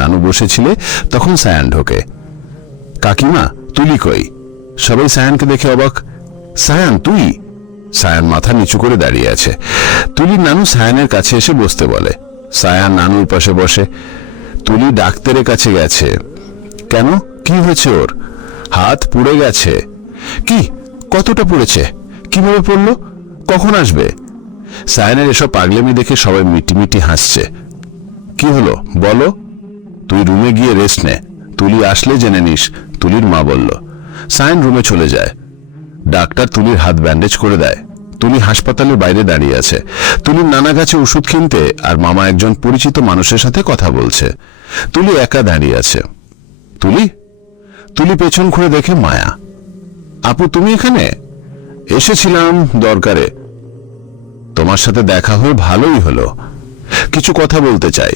নানু বসেছিলে তখন সায়ান ঢোকে। কাকিমা, তুলি কই? সবাই সায়ানকে দেখে অবাক। সায়ান, তুই? সায়ান মাথা নিচু করে দাঁড়িয়ে আছে। তুলির নানু সায়ানের কাছে এসে বসতে বলে। সায়ান নানুর পাশে বসে। তুলি ডাক্তারের কাছে গেছে। কেন, কি হয়েছে ওর? হাত পুড়ে গেছে। কি? কতটা পুড়েছে? কিভাবে পড়লো? কখন আসবে? সায়ানের এসব পাগলামি দেখে সবাই মিটিমিটি হাসছে। কি হলো বলো? তুই রুমে গিয়ে রেস্ট নে, তুলি আসলে জেনে নিস, তুলির মা বলল। সায়ান রুমে চলে যায়। ডাক্তার তুলির হাত ব্যান্ডেজ করে দেয়। তুলি হাসপাতালের বাইরে দাঁড়িয়ে আছে। তুলির নানা কাছে ওষুধ কিনতে আর মামা একজন পরিচিত মানুষের সাথে কথা বলছে। তুলি একা দাঁড়িয়ে আছে। তুলি? তুলি পেছন ঘুরে দেখে মায়া। আপু, তুমি এখানে? এসেছিলাম দরকারে। তোমার সাথে দেখা হয়ে ভালোই হলো, কিছু কথা বলতে চাই।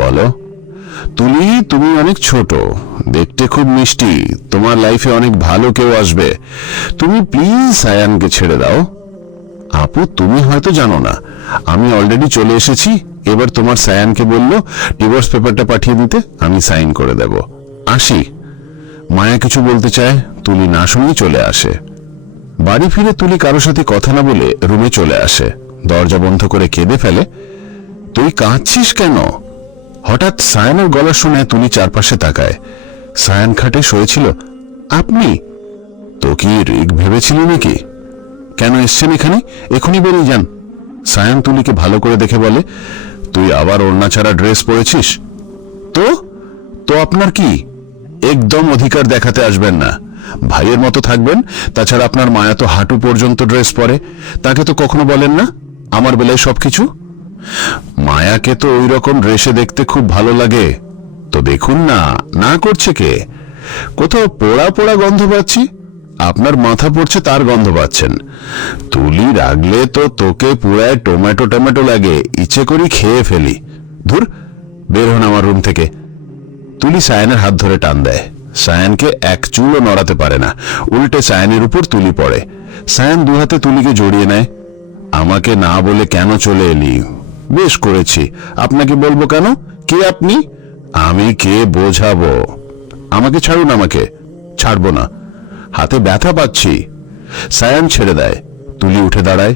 বলো। তুলি, তুমি অনেক ছোট, দেখতে খুব মিষ্টি, তোমার লাইফে অনেক ভালো কেউ আসবে, তুমি প্লিজ সায়ানকে ছেড়ে দাও। আপু, তুমি হয়তো জানো না, আমি অলরেডি চলে এসেছি। এবার তোমার সায়ানকে বললো ডিভোর্স পেপারটা পাঠিয়ে দিতে, আমি সাইন করে দেব। আসি। মায়া কিছু বলতে চায়, তুলি না শুনেই চলে আসে। বাড়ি ফিরে তুলি কারো সাথে কথা না বলে রুমে চলে আসে। দরজা বন্ধ করে কেঁদে ফেলে। তুই কাঁদছিস কেন? হঠাৎ সায়ানের গলা শুনে তুলি চারপাশে তাকায়। সায়ান খাটে শুয়েছিল। আপনি? তো কি রিক ভেবেছিল নাকি? কেন এসছেন এখানে? এখনই বেরিয়ে যান। সায়ান তুলিকে ভালো করে দেখে বলে, তুই আবার ওড়না ছাড়া ড্রেস পরেছিস? তো তো আপনার কি? একদম অধিকার দেখাতে আসবেন না, ভাইয়ের মতো থাকবেন। তাছাড়া আপনার মায়া তো হাঁটু পর্যন্ত ড্রেস পরে, তাকে তো কখনো বলেন না আমার বেলায় সবকিছু। মায়াকে তো ওই রকম ড্রেসে দেখতে খুব ভালো লাগে। তো দেখুন না, না করছে কে? কোথাও পোড়া পোড়া গন্ধ পাচ্ছি। আপনার মাথা পড়ছে তার গন্ধ পাচ্ছেন। তুলি রাগলে তো তোকে পুরায় টমেটো টমেটো লাগে, ইচ্ছে করি খেয়ে ফেলি। ধুর, বের হন আমার রুম থেকে। তুলি সায়ানের হাত ধরে টান দেয়। সায়ানকে এক চুলও নড়াতে পারে না, উল্টে সায়ানের উপর তুলি পড়ে। সায়ান দু হাতে তুলিকে জড়িয়ে নেয়। আমাকে না বলে কেন চলে এলি? বেশ করেছি, আপনাকে বলবো কেন? কে আপনি? আমি কে বোঝাবো? আমাকে ছাড়ুন। আমাকে ছাড়বো না, হাতে ব্যথা পাচ্ছি। সায়ান ছেড়ে দেয়। তুলি উঠে দাঁড়ায়।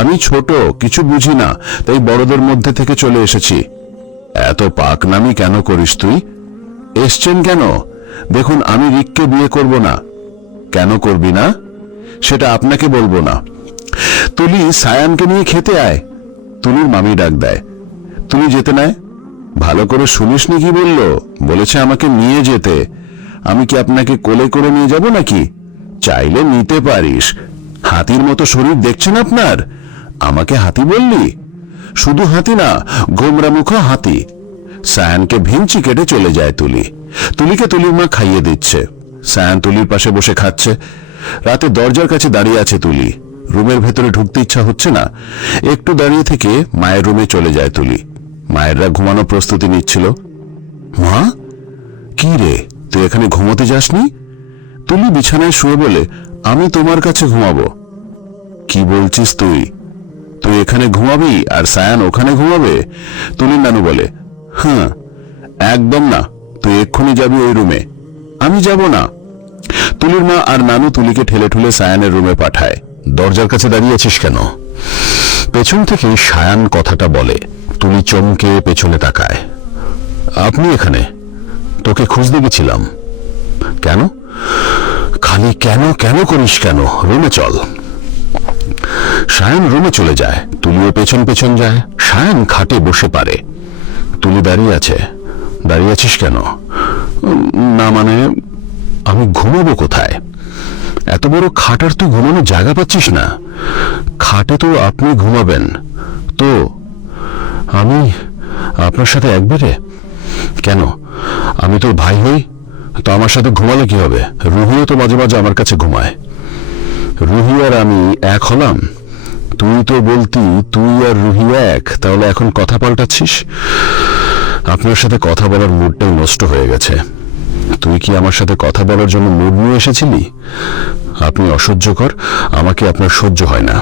আমি ছোট, কিছু বুঝি না, তাই বড়দের মধ্যে থেকে চলে এসেছি। এত পাকনামি কেন করিস তুই? এসছেন কেন? দেখুন, আমি রিককে বিয়ে করব না। কেন করবি না সেটা আপনাকে বলবো না। তুলি, সায়ানকে নিয়ে খেতে আয়। তুলির মামি ডাক দেয়। তুলি যেতে নেয়। ভালো করে শুনিসনি কি বললো? বলেছে আমাকে নিয়ে যেতে। আমি কি আপনাকে কোলে করে নিয়ে যাব নাকি? চাইলে নিতে পারিস। হাতির মতো শরীর দেখছেন আপনার, আমাকে হাতি বললি? শুধু হাতি না, গোমরা মুখ হাতি। সায়ানকে ভিঞ্চি কেটে চলে যায় তুলি। তুলিকে তুলির মা খাইয়ে দিচ্ছে। সায়ান তুলির পাশে বসে খাচ্ছে। রাতে দরজার কাছে দাঁড়িয়ে আছে তুলি। রুমের ভেতরে ঢুকতে ইচ্ছা হচ্ছে না। একটু দাঁড়িয়ে থেকে মায়ের রুমে চলে যায় তুলি। মায়েররা ঘুমানোর প্রস্তুতি নিচ্ছিল। মা, কি রে, তুই এখানে ঘুমোতে যাসনি? তুলি বিছানায় শুয়ে বলে, আমি তোমার কাছে ঘুমাবো। কি বলছিস তুই? তুই এখানে ঘুমাবি আর সায়ান ওখানে ঘুমাবে? তুলির নানু বলে, হ্যাঁ। একদম না, তুই এক্ষুনি যাবি ওই রুমে। আমি যাব না। তুলির মা আর নানু তুলিকে ঠেলে ঠুলে সায়ানের রুমে পাঠায়। দরজার কাছে দাঁড়িয়ে আছিস কেন? পেছন থেকে সায়ান কথাটা বলে। তুলি চমকে পেছনে তাকায়। আপনি এখানে? তোকে খুঁজতে গেছিলাম। কেন? খালি কেন কেন করিস কেন? রুমে চল। সায়ান রুমে চলে যায়। তুলিও পেছন পেছন যায়। সায়ান খাটে বসে পারে। তুলি দাঁড়িয়ে আছে। দাঁড়িয়ে আছিস কেন? না মানে, আমি ঘুমাবো কোথায়? এত বড় খাট আর তুই ঘুমানোর জায়গা পাচ্ছিস না? খাটে তো আপনি ঘুমাবেন। তো আমি আপনার সাথে এক বেডে? কেন, আমি তোর ভাই হই, তো আমার সাথে ঘুমালে কি হবে? রুহিও তো মাঝে মাঝে আমার কাছে ঘুমায়। রুহি আর আমি এক হলাম? তুই তো বলতি তুই আর রুহি এক, তাহলে এখন কথা পাল্টাচ্ছিস? আপনার সাথে কথা বলার মুডটাই নষ্ট হয়ে গেছে। তুই কি আমার সাথে কথা বলার জন্য মুড নিয়ে এসেছিলি? আপনি অসহ্যকর, আমাকে আপনার সহ্য হয় না।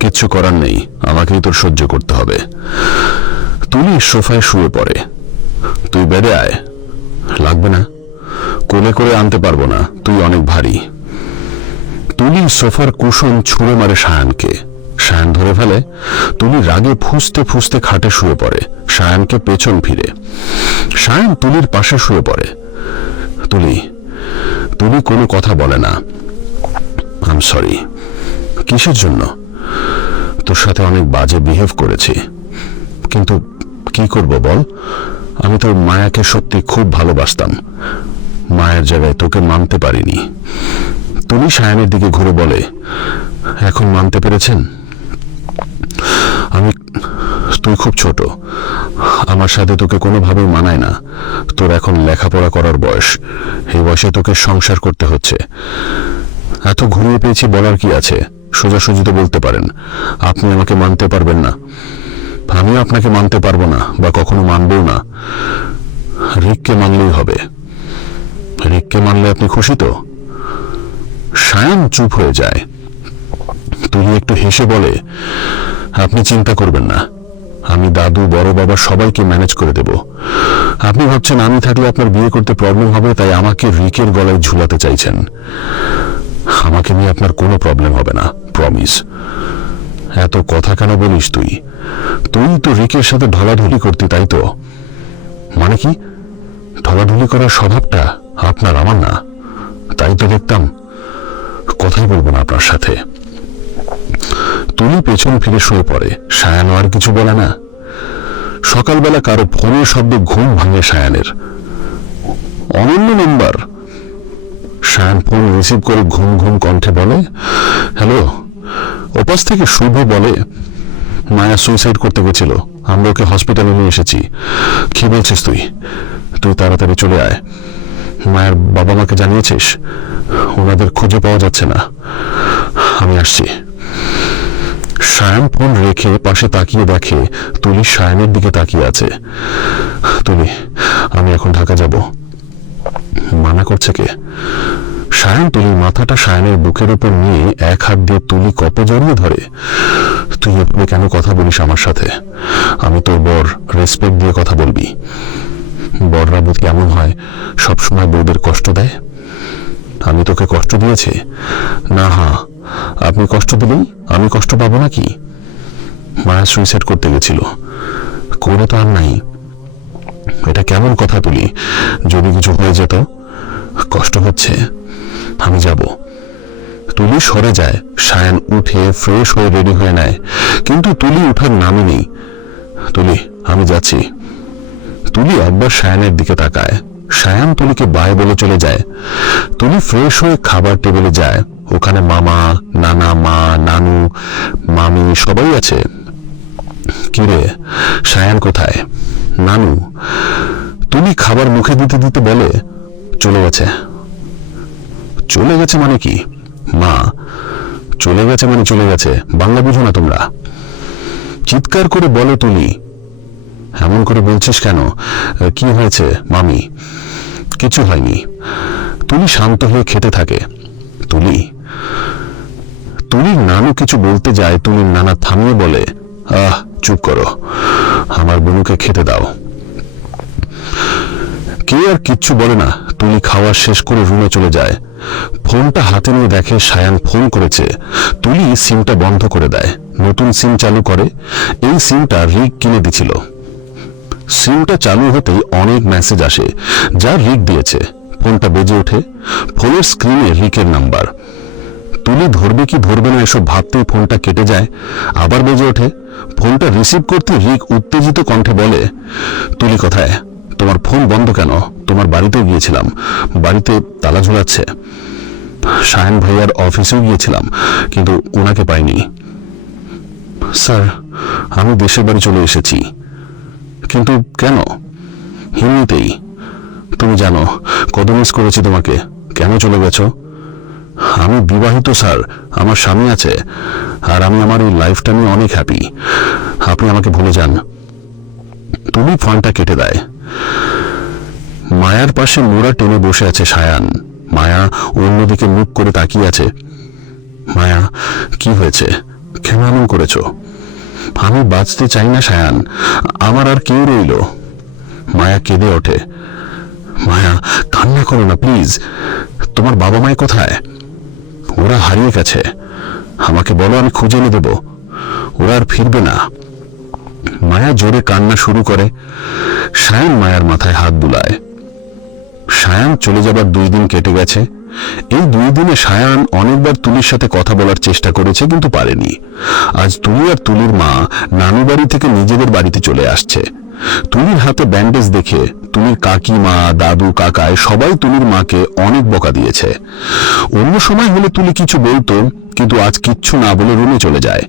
কিচ্ছু করার নেই, আমাকেই তোর সহ্য করতে হবে। তুলি সোফায় শুয়ে পড়ে। তুই বেড়ে আয়। লাগবে না, কোলে করে আনতে পারবো না, তুই অনেক ভারী। তুলি সোফার কুশন ছুঁড়ে মারে সায়ানকে। সায়ান ধরে ফেলে। তুলি রাগে ফুঁসতে ফুঁসতে খাটে শুয়ে পড়ে, সায়ানকে পেছন ফিরে। সায়ান তুলির পাশে শুয়ে পড়ে। তুলি তুলি কোনো কথা বলে না। I am sorry. কিসের জন্য? তোর সাথে অনেক বাজে বিহেভ করেছি, কিন্তু কি করব বল? আমি তোর মায়াকে সত্যি খুব ভালোবাসতাম, মায়ের জায়গায় তোকে মানতে পারিনি। তুলি সায়ানের দিকে ঘুরে বলে, এখন মানতে পেরেছেন? তুই খুব ছোট, আমার সাথে তোকে কোনোভাবেই মানায় না। তোর এখন লেখাপড়া করার বয়স, এই বয়সে তোকে সংসার করতে হচ্ছে। এত ঘুরিয়ে পেয়েছি বলার কি আছে? সোজাসুজি তো বলতে পারেন, আপনি আমাকে মানতে পারবেন না, আমিও আপনাকে মানতে পারবো না, বা কখনো মানবও না। রিককে মানলেই হবে। রিককে মানলে আপনি খুশি তো? সায়ান চুপ হয়ে যায়। তুলি একটু হেসে বলে, আপনি চিন্তা করবেন না, আমি দাদু, বড় বাবা সবাইকে ম্যানেজ করে দেব। আপনি ভাবছেন আমি থাকলে আপনার বিয়ে করতে প্রবলেম হবে, তাই আমাকে রিকের গলায় ঝুলাতে চাইছেন। আমাকে নিয়ে আপনার কোনো প্রবলেম হবে না, প্রমিস। এত কথা কেন বলিস তুই? তুই তো রিকের সাথে ঢলাঢলি করতি, তাই তো? মানে কি? ঢলাঢলি করার স্বভাবটা আপনার, আমার না? তাই তো দেখতাম। কথাই বলবো না আপনার সাথে। তুলি পেছন ফিরে শুয়ে পড়ে। সায়ানও আর কিছু বলে না। সকালবেলা কারো ফোনের শব্দে ঘুম ভাঙে সায়ানের। অনন্য নাম্বার। সায়ান ফোন রিসিভ করে ঘুম ঘুম কণ্ঠে বলে, হ্যালো। ওপাশ থেকে শুভ বলে, মায়া সুইসাইড করতে গেছিল, আমরা ওকে হসপিটালে নিয়ে এসেছি। কি বলছিস তুই? তুই তাড়াতাড়ি চলে আয়। মায়ের বাবা মাকে জানিয়েছিস? ওনাদের খুঁজে পাওয়া যাচ্ছে না। আমি আসছি। সায়ান ফোন রেখে পাশে তাকিয়ে দেখে তুলি সায়ানের দিকে তাকিয়ে আছে। তুলি, আমি এখন ঢাকা যাব। মানা করছে কে? সায়ান তুলির মাথাটা সায়ানের বুকের উপর নিয়ে এক হাত দিয়ে তুলি কপে জড়িয়ে ধরে। তুই এভাবে কেন কথা বলিস আমার সাথে? আমি তোর বর, রেসপেক্ট দিয়ে কথা বলবি। বররা বুঝি কেমন হয়, সবসময় বউদের কষ্ট দেয়। আমি তোকে কষ্ট দিয়েছি? না। হ্যাঁ, আপনি কষ্ট দিলেই আমি কষ্ট পাবো নাকি? মায়া সুইসাইড করতে গেছিল, করে তো আর নাই। এটা কেমন কথা তুলি? যদি কিছু হয়ে যেত? কষ্ট হচ্ছে, আমি যাব। তুলি সরে যায়। সায়ান উঠে ফ্রেশ হয়ে রেডি হয়ে নেয়, কিন্তু তুলি উঠার নামই নেই। তুলি, আমি যাচ্ছি। তুলি একবার সায়ানের দিকে তাকায়। সায়ান তুলিকে বাই বলে চলে যায়। তুলি ফ্রেশ হয়ে খাবার টেবিলে যায়। ওখানে মামা, নানা, মা, নানু, মামি সবাই আছে। কিরে, সায়ান কোথায়? নানু। তুলি খাবার মুখে দিতে দিতে বলে, চলে গেছে। চলে গেছে মানে কি? মা, চলে গেছে মানে চলে গেছে, বাংলা বুঝো না তোমরা? চিৎকার করে বলে তুলি। এমন করে বলছিস কেন? কি হয়েছে মামি? কিছু হয়নি। তুলি শান্ত হয়ে খেতে থাকে। তুলির নানু কিছু বলতে যায়, তুলির নানা থামিয়ে বলে, চুপ করো, আমার বোনকে খেতে দাও। কে আর কিচ্ছু বলে না। তুলি খাওয়া শেষ করে রুমে চলে যায়। ফোনটা হাতে নিয়ে দেখে সায়ান ফোন করেছে। তুলি সিমটা বন্ধ করে দেয়, নতুন সিম চালু করে। এই সিমটা রিক কিনে দিছিল। সিমটা চালু হতেই অনেক মেসেজ আসে, যা রিক দিয়েছে। ফোনটা বেজে ওঠে। ফোনের স্ক্রিনে রিকের নাম্বার। তুলি ধরবে কি ধরবে না এসব ভাবতেই ফোনটা কেটে যায়। আবার বেজে ওঠে। ফোনটা রিসিভ করতে রিক উত্তেজিত কণ্ঠে বলে, তুলি কোথায়? তোমার ফোন বন্ধ কেন? তোমার বাড়িতেও গিয়েছিলাম, বাড়িতে তালা ঝুলাচ্ছে। সায়ন ভাইয়ার অফিসেও গিয়েছিলাম, কিন্তু ওনাকে পাইনি। স্যার, আমি দেশের বাড়ি চলে এসেছি। কিন্তু কেন? এমনিতেই। তুমি জানো কত মিস করেছি তোমাকে। কেন চলে গেছো? আমি বিবাহিত স্যার, আমার স্বামী আছে, আর আমি আমার এই লাইফটা নিয়ে অনেক হ্যাপি। আপনি আমাকে ভুলে যান। তুমি ফোনটা কেটে দেয়। মায়ার পাশে মোড়া টেনে বসে আছে সায়ান। মায়া অন্যদিকে মুখ করে তাকিয়ে আছে। মায়া, কি হয়েছে? কেন এমন করেছো? আমি বাঁচতে চাই না সায়ান, আমার আর কেউ রইল। মায়া কেঁদে ওঠে। মায়া, কান্না করো না প্লিজ। তোমার বাবা মায় কোথায়? ওরা হারিয়ে গেছে। আমাকে বলো, আমি খুঁজে এনে দেব। ওরা আর ফিরবে না। মায়া জোরে কান্না শুরু করে। সায়ান মায়ার মাথায় হাত বুলায়। সায়ান চলে যাবার 2 দিন কেটে গেছে। এই 2 দিনে সায়ান অনেকবার তুলির সাথে কথা বলার চেষ্টা করেছে, কিন্তু পারেনি। আজ তুলি আর তুলির মা নানু বাড়ি থেকে নিজেদের বাড়িতে চলে আসছে। তুলির হাতে ব্যান্ডেজ দেখে তুলির কাকিমা, দাদু, কাকায় সবাই তুলির মাকে অনেক বকা দিয়েছে। অন্য সময় হলে তুলি কিছু বলতো, কিন্তু আজ কিচ্ছু না বলে রুমে চলে যায়।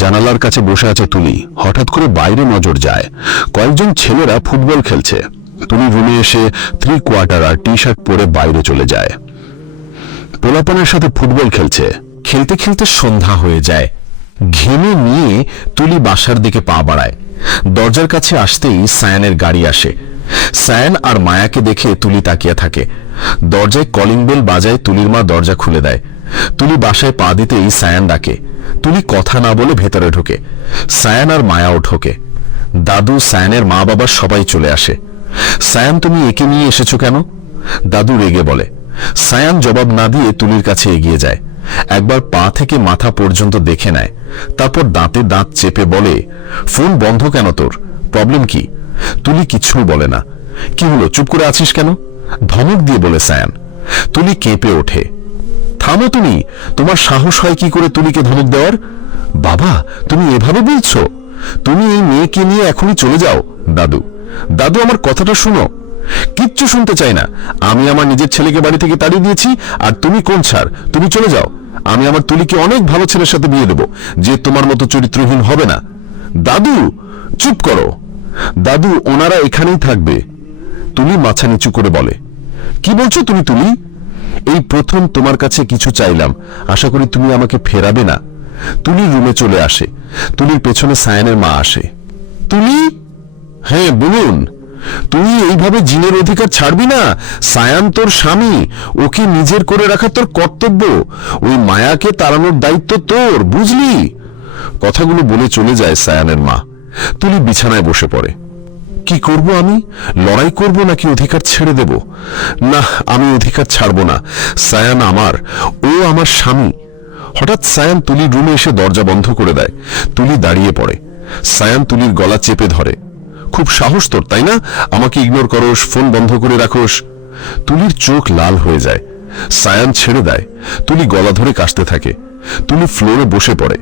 জানালার কাছে বসে আছে তুলি। হঠাৎ করে বাইরে নজর যায়। কয়েকজন ছেলেরা ফুটবল খেলছে। তুলি রুমে এসে 3/4 আর টি-শার্ট পরে বাইরে চলে যায়। পোলাপানের সাথে ফুটবল খেলছে। খেলতে খেলতে সন্ধ্যা হয়ে যায়। ঘেমে নিয়ে তুলি বাসার দিকে পা বাড়ায়। দরজার কাছে আসতেই সায়ানের গাড়ি আসে। সায়ান আর মায়াকে দেখে তুলি তাকিয়ে থাকে। দরজায় কলিং বেল বাজায়। তুলির মা দরজা খুলে দেয়। তুলি বাসায় পা দিতেই সায়ান ডাকে। তুলি কথা না বলে ভেতরে ঢোকে। সায়ান আর মায়াও ঢোকে। দাদু, সায়ানের মা বাবা সবাই চলে আসে। সায়ান, তুমি একে নিয়ে এসেছো কেন? দাদু রেগে বলে। সায়ান জবাব না দিয়ে তুলির কাছে এগিয়ে যায়। একবার পা থেকে মাথা পর্যন্ত দেখে নেয়। তারপর দাঁতে দাঁত চেপে বলে, ফোন বন্ধ কেন তোর? প্রবলেম কি? তুলি কিছু বলে না। কি হলো, চুপ করে আছিস কেন? ধমক দিয়ে বলে সায়ান। তুলি কেঁপে ওঠে। থামো তুমি, তোমার সাহস হয় কি করে তুলিকে ধমক দেওয়ার? বাবা, তুমি এভাবে বলছো? তুমি এই মেয়েকে নিয়ে এখনই চলে যাও। দাদু, দাদু আমার কথাটা শুনো। কিচ্ছু শুনতে চাই না। আমি আমার নিজের ছেলেকে বাড়ি থেকে তাড়িয়ে দিয়েছি, আর তুমি কোন ছাড়? তুমি চলে যাও। আমি আমার তুলিকে অনেক ভালো ছেলের সাথে বিয়ে দেব, যে তোমার মতো চরিত্রহীন হবে না। দাদু, চুপ করো। দাদু, ওনারা এখানেই থাকবে। তুলি মাথা নিচু করে বলে। কি বলছো তুমি তুলি? এই প্রথম তোমার কাছে কিছু চাইলাম, আশা করি তুমি আমাকে ফেরাবে না। তুলি রুমে চলে আসে। তুলির পেছনে সায়ানের মা আসে। তুলি, হ্যাঁ বলুন। তুই এইভাবে জিনের অধিকার ছাড়বি না। সায়ান তোর স্বামী, ওকে নিজের করে রাখা তোর কর্তব্য। ওই মায়াকে তাড়ানোর দায়িত্ব তোর, বুঝলি? কথাগুলো বলে চলে যায় সায়ানের মা। তুলি বিছানায় বসে পড়ে। কি করব আমি? লড়াই করব নাকি অধিকার ছেড়ে দেব? না, আমি অধিকার ছাড়ব না। সায়ান আমার, ও আমার স্বামী। হঠাৎ সায়ান তুলির রুমে এসে দরজা বন্ধ করে দেয়। তুলি দাঁড়িয়ে পড়ে। সায়ান তুলির গলা চেপে ধরে। খুব সাহস তোর, তাই না? আমাকে ইগনোর করোস, ফোন বন্ধ করে রাখোস। তুলির চোখ লাল হয়ে যায়। সায়ান ছেড়ে দেয়। তুলি গলা ধরে কাশতে থাকে। তুলি ফ্লোরে বসে পড়ে।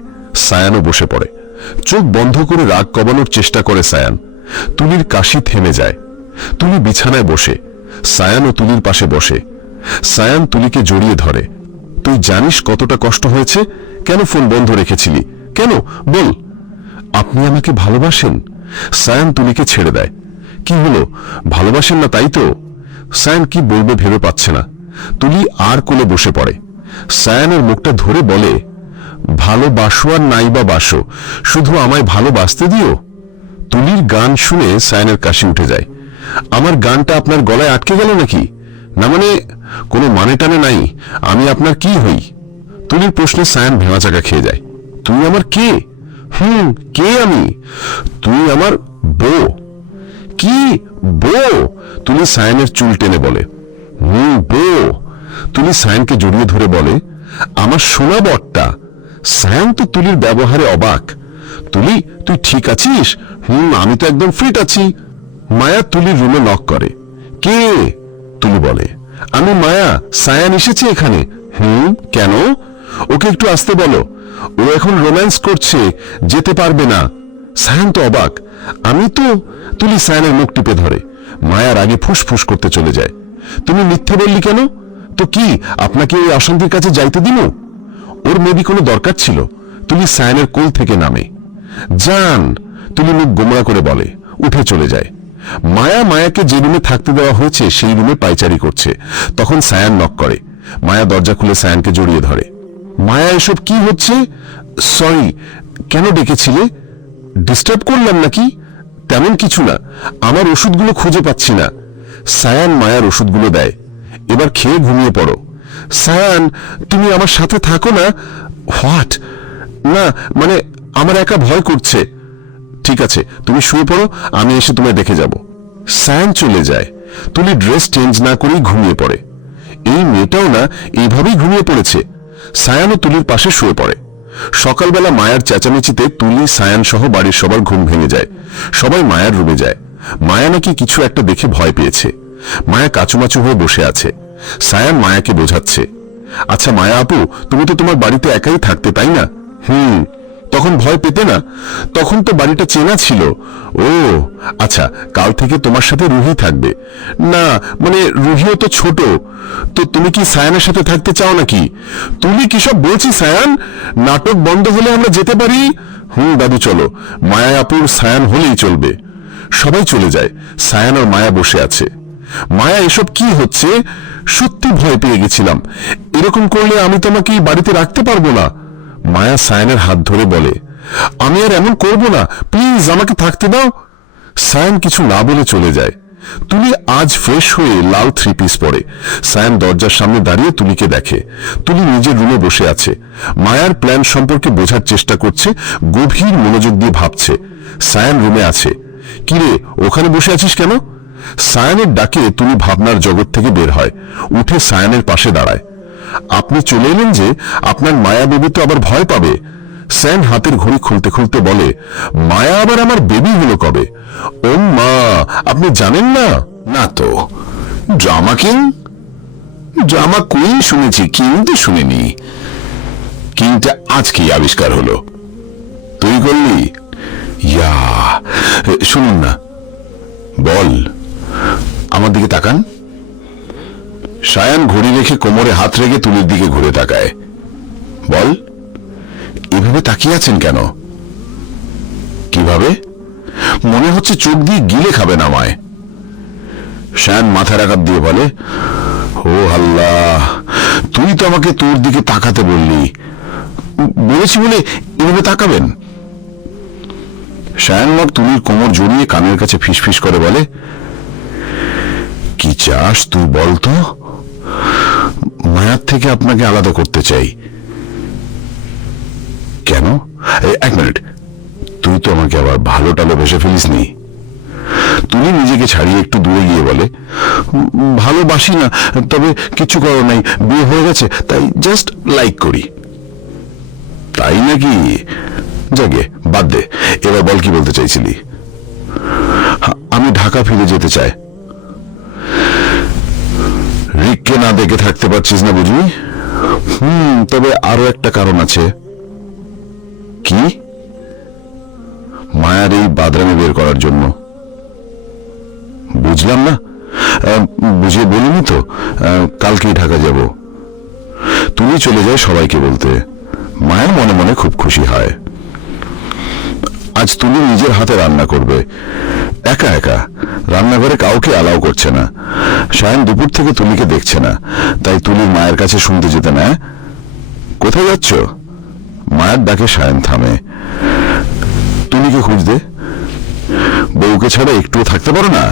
সায়ানও বসে পড়ে। চোখ বন্ধ করে রাগ কমানোর চেষ্টা করে সায়ান। তুলির কাশি থেমে যায়। তুলি বিছানায় বসে। সায়ানও তুলির পাশে বসে। সায়ান তুলিকে জড়িয়ে ধরে। তুই জানিস কতটা কষ্ট হয়েছে? কেন ফোন বন্ধ রেখেছিলি? কেন বল। আপনি আমাকে ভালোবাসেন? সায়ান তুলিকে ছেড়ে দেয়। কি হলো, ভালোবাসেন না তাই তো? সায়ান কি বলবে ভেবে পাচ্ছে না। তুলি আর কোলে বসে পড়ে। সায়ানের মুখটা ধরে বলে, ভালোবাসো আর নাই বা বাসো, শুধু আমায় ভালোবাসতে দিও। তুলির গান শুনে সায়ানের কাশি উঠে যায়। আমার গানটা আপনার গলায় আটকে গেল নাকি? না মানে, কোনো মানে টানে নাই। আমি আপনার কি হই? তুলির প্রশ্নে সায়ান ভেঙাচাকা খেয়ে যায়। তুই আমার কে? কে আমি? তুই আমার বউ। কি বউ? তুলি সায়ানের চুল টেনে বলে। বউ। তুলি সায়ানকে জড়িয়ে ধরে বলে, আমার সোনা বটটা। সায়ান তো তুলির ব্যবহারে অবাক। তুলি, তুই ঠিক আছিস? আমি তো একদম ফিট আছি। মায়া তুলির রুমে নক করে। কে? তুলি বলে, আমি মায়া, সায়ান এসেছে এখানে। কেন? ওকে একটু আসতে বলো, ও এখন রোম্যান্স করছে, যেতে পারবে না। সায়ান তো অবাক। আমি তো। তুলি সায়ানের মুখ টিপে ধরে। মায়ার আগে ফুসফুস করতে চলে যায়। তুমি মিথ্যে বললি কেন? তো কি, আপনাকে ওই অশান্তির কাছে যাইতে দিল? ওর মেবি কোনো দরকার ছিল। তুলি সায়ানের কোল থেকে নামে। জান, তুলি মুখ গোমড়া করে বলে, উঠে চলে যায়। মায়া মায়াকে যে রুমে থাকতে দেওয়া হয়েছে সেই রুমে পায়চারি করছে। তখন সায়ান নক করে। মায়া দরজা খুলে সায়ানকে জড়িয়ে ধরে। মায়া, এসব কি হচ্ছে? সরি, কেন ডেকেছিলে? ডিস্টার্ব করলাম নাকি? তেমন কিছু না, আমার ওষুধগুলো খুঁজে পাচ্ছি না। সায়ান মায়ার ওষুধগুলো দেয়। এবার খেয়ে ঘুমিয়ে পড়ো। সায়ান, তুমি আমার সাথে থাকো না। হোয়াট? না মানে, আমার একা ভয় করছে। ঠিক আছে, তুমি শুয়ে পড়ো, আমি এসে তোমায় দেখে যাব। সায়ান চলে যায়। তুলি ড্রেস চেঞ্জ না করেই ঘুমিয়ে পড়ে। এই মেয়েটাও না এইভাবেই ঘুমিয়ে পড়েছে। সায়ানও তুলির পাশে শুয়ে পড়ে। সকালবেলা মায়ার চেঁচামেচিতে তুলি, সায়ান সহ বাড়ির সবার ঘুম ভেঙে যায়। সবাই মায়ার রুমে যায়। মায়া নাকি কিছু একটা দেখে ভয় পেয়েছে। মায়া কাচুমাচু হয়ে বসে আছে। সায়ান মায়াকে বোঝাচ্ছে, আচ্ছা মায়া আপু, তুমি তো তোমার বাড়িতে একাই থাকতে, তাই না? তখন ভয় পেতে না? তখন তো বাড়িটা চেনা ছিল। ও আচ্ছা, কাল থেকে তোমার সাথে রুহি থাকবে। না মানে রুহিও তো ছোট, তো তুমি কি সায়ানের সাথে থাকতে চাও নাকি? তুমি কি সব বলছি সায়ান? নাটক বন্ধ হলে আমরা যেতে পারি। দাদু চলো, মায়া আপুর সায়ান হলেই চলবে। সবাই চলে যায়। সায়ান আর মায়া বসে আছে। মায়া, এসব কি হচ্ছে? সত্যি ভয় পেয়ে গেছিলাম। এরকম করলে আমি তোমাকে বাড়িতে রাখতে পারবো না। মায়া সায়ানের হাত ধরে বলে, আমি আর এমন করব না, প্লিজ আমাকে থাকতে দাও। সায়ান কিছু না বলে চলে যায়। তুলি আজ ফ্রেশ হয়ে লাল 3 পিস পরে। সায়ান দরজার সামনে দাঁড়িয়ে তুলিকে দেখে। তুলি নিজের রুমে বসে আছে। মায়ার প্ল্যান সম্পর্কে বোঝার চেষ্টা করছে, গভীর মনোযোগ দিয়ে ভাবছে। সায়ান রুমে আছে। কিরে, ওখানে বসে আছিস কেন? সায়ানের ডাকে তুলি ভাবনার জগৎ থেকে বের হয়। উঠে সায়ানের পাশে দাঁড়ায়। আপনি চলে এলেন যে? আপনার মায়া বেবি তো আবার ভয় পাবে। সায়ান হাতের ঘড়ি খুলতে খুলতে বলে, মায়া আবার আমার বেবি হলো কবে? ও মা, আপনি জানেন না? না তো। Drama king? ড্রামা কুইন শুনেছি, কিন্তু শুনিনি। কিংটা আজকেই আবিষ্কার হলো। তুই করলি? ইয়া, শুনুন না। বল। আমার দিকে তাকান। সায়ান ঘড়ি রেখে কোমরে হাত রেখে তুলির দিকে ঘুরে তাকায়। বল। এভাবে তাকিয়ে আছেন কেন? কিভাবে? মনে হচ্ছে চোখ দিয়ে গিলে খাবেন আমায়। সায়ান মাথার আঘাত দিয়ে বলে, ও আল্লাহ, তুই তো আমাকে তোর দিকে তাকাতে বললি। বলেছি বলে এভাবে তাকাবেন? সায়ান মগ তুলির কোমর জড়িয়ে কানের কাছে ফিসফিস করে বলে, কি চাস তুই বল তো? মায়ার থেকে আপনাকে আলাদা করতে চাই। কেন? এক মিনিট, তুই তো আমাকে আবার ভালো টালো ভেসে ফেলিসনি। তুলি নিজেকে ছাড়িয়ে একটু দূরে গিয়ে বলে, ভালোবাসি না, তবে কিছু করার নাই, বিয়ে হয়ে গেছে তাই জাস্ট লাইক করি। তাই নাকি? জাগে, বাদ দে, এবার বল কি বলতে চাইছিলি? আমি ঢাকা ফিরে যেতে চাই। রিককে না দেখে থাকতে পারছিস না বুঝবি? তবে আরো একটা কারণ আছে। কি? মায়ার এই বাদরামি বের করার জন্য। বুঝলাম না। বুঝিয়ে বলিনি তো। কালকেই ঢাকা যাব। তুমি চলে যায় সবাইকে বলতে। মায়ের মনে মনে খুব খুশি হয়। আজ তুমি নিজের হাতে রান্না করবে, একা একা। রান্নাঘরে কাউকে অ্যালাউ করছে না। সায়ান দুপুর থেকে তুলিকে দেখছে না, তাই তুলির মায়ের কাছে শুনতে যেতে না। কোথায় যাচ্ছ? মায়ের ডাকে সায়ান থামে। তুলিকে খুঁজতে? বউকে ছাড়া একটুও থাকতে পারো না?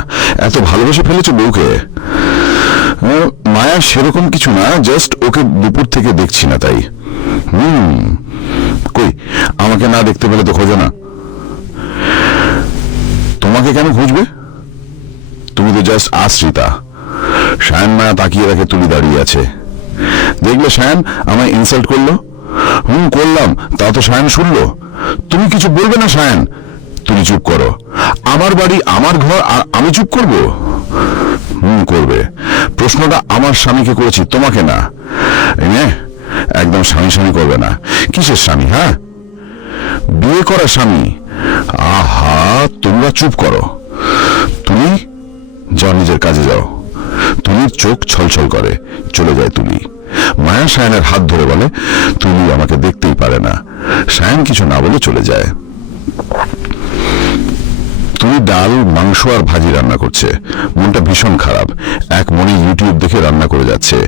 এত ভালোবেসে ফেলেছো বউকে? মায়া সেরকম কিছু না, জাস্ট ওকে দুপুর থেকে দেখছি না তাই। কই, আমাকে না দেখতে পেলে তো খোঁজো না। তোমাকে কেন খুঁজবে? তুমি তো জাস্ট আশ্রিতা। সায়ান মায়া তাকিয়ে রাখে তুলি দাঁড়িয়ে আছে। দেখলে সায়ান আমায় ইনসাল্ট করলো? করলাম, তাও তো সায়ান শুনলো। তুমি কিছু বলবে না সায়ান? তুমি চুপ করো। আমার বাড়ি, আমার ঘর, আর আমি চুপ করব? করবে। প্রশ্নটা আমার স্বামীকে করেছি, তোমাকে না। একদম স্বামী স্বামী করবে না। কিসের স্বামী? হ্যাঁ, বিয়ে করা স্বামী। আহা, তোমরা চুপ করো। তুমি যাও, নিজের কাজে যাও। তুলির চোখ ছলছল করে। চলে যায় তুলি। মায়া সায়ানের হাত ধরে বলে, তুলি আমাকে দেখতেই পারে না। সায়ান কিছু না বলে চলে যায়। তুলি ডাল, মাংস আর ভাজি রান্না করছে। মনটা ভীষণ খারাপ। এক মনে ইউটিউব দেখে রান্না করে যাচ্ছে।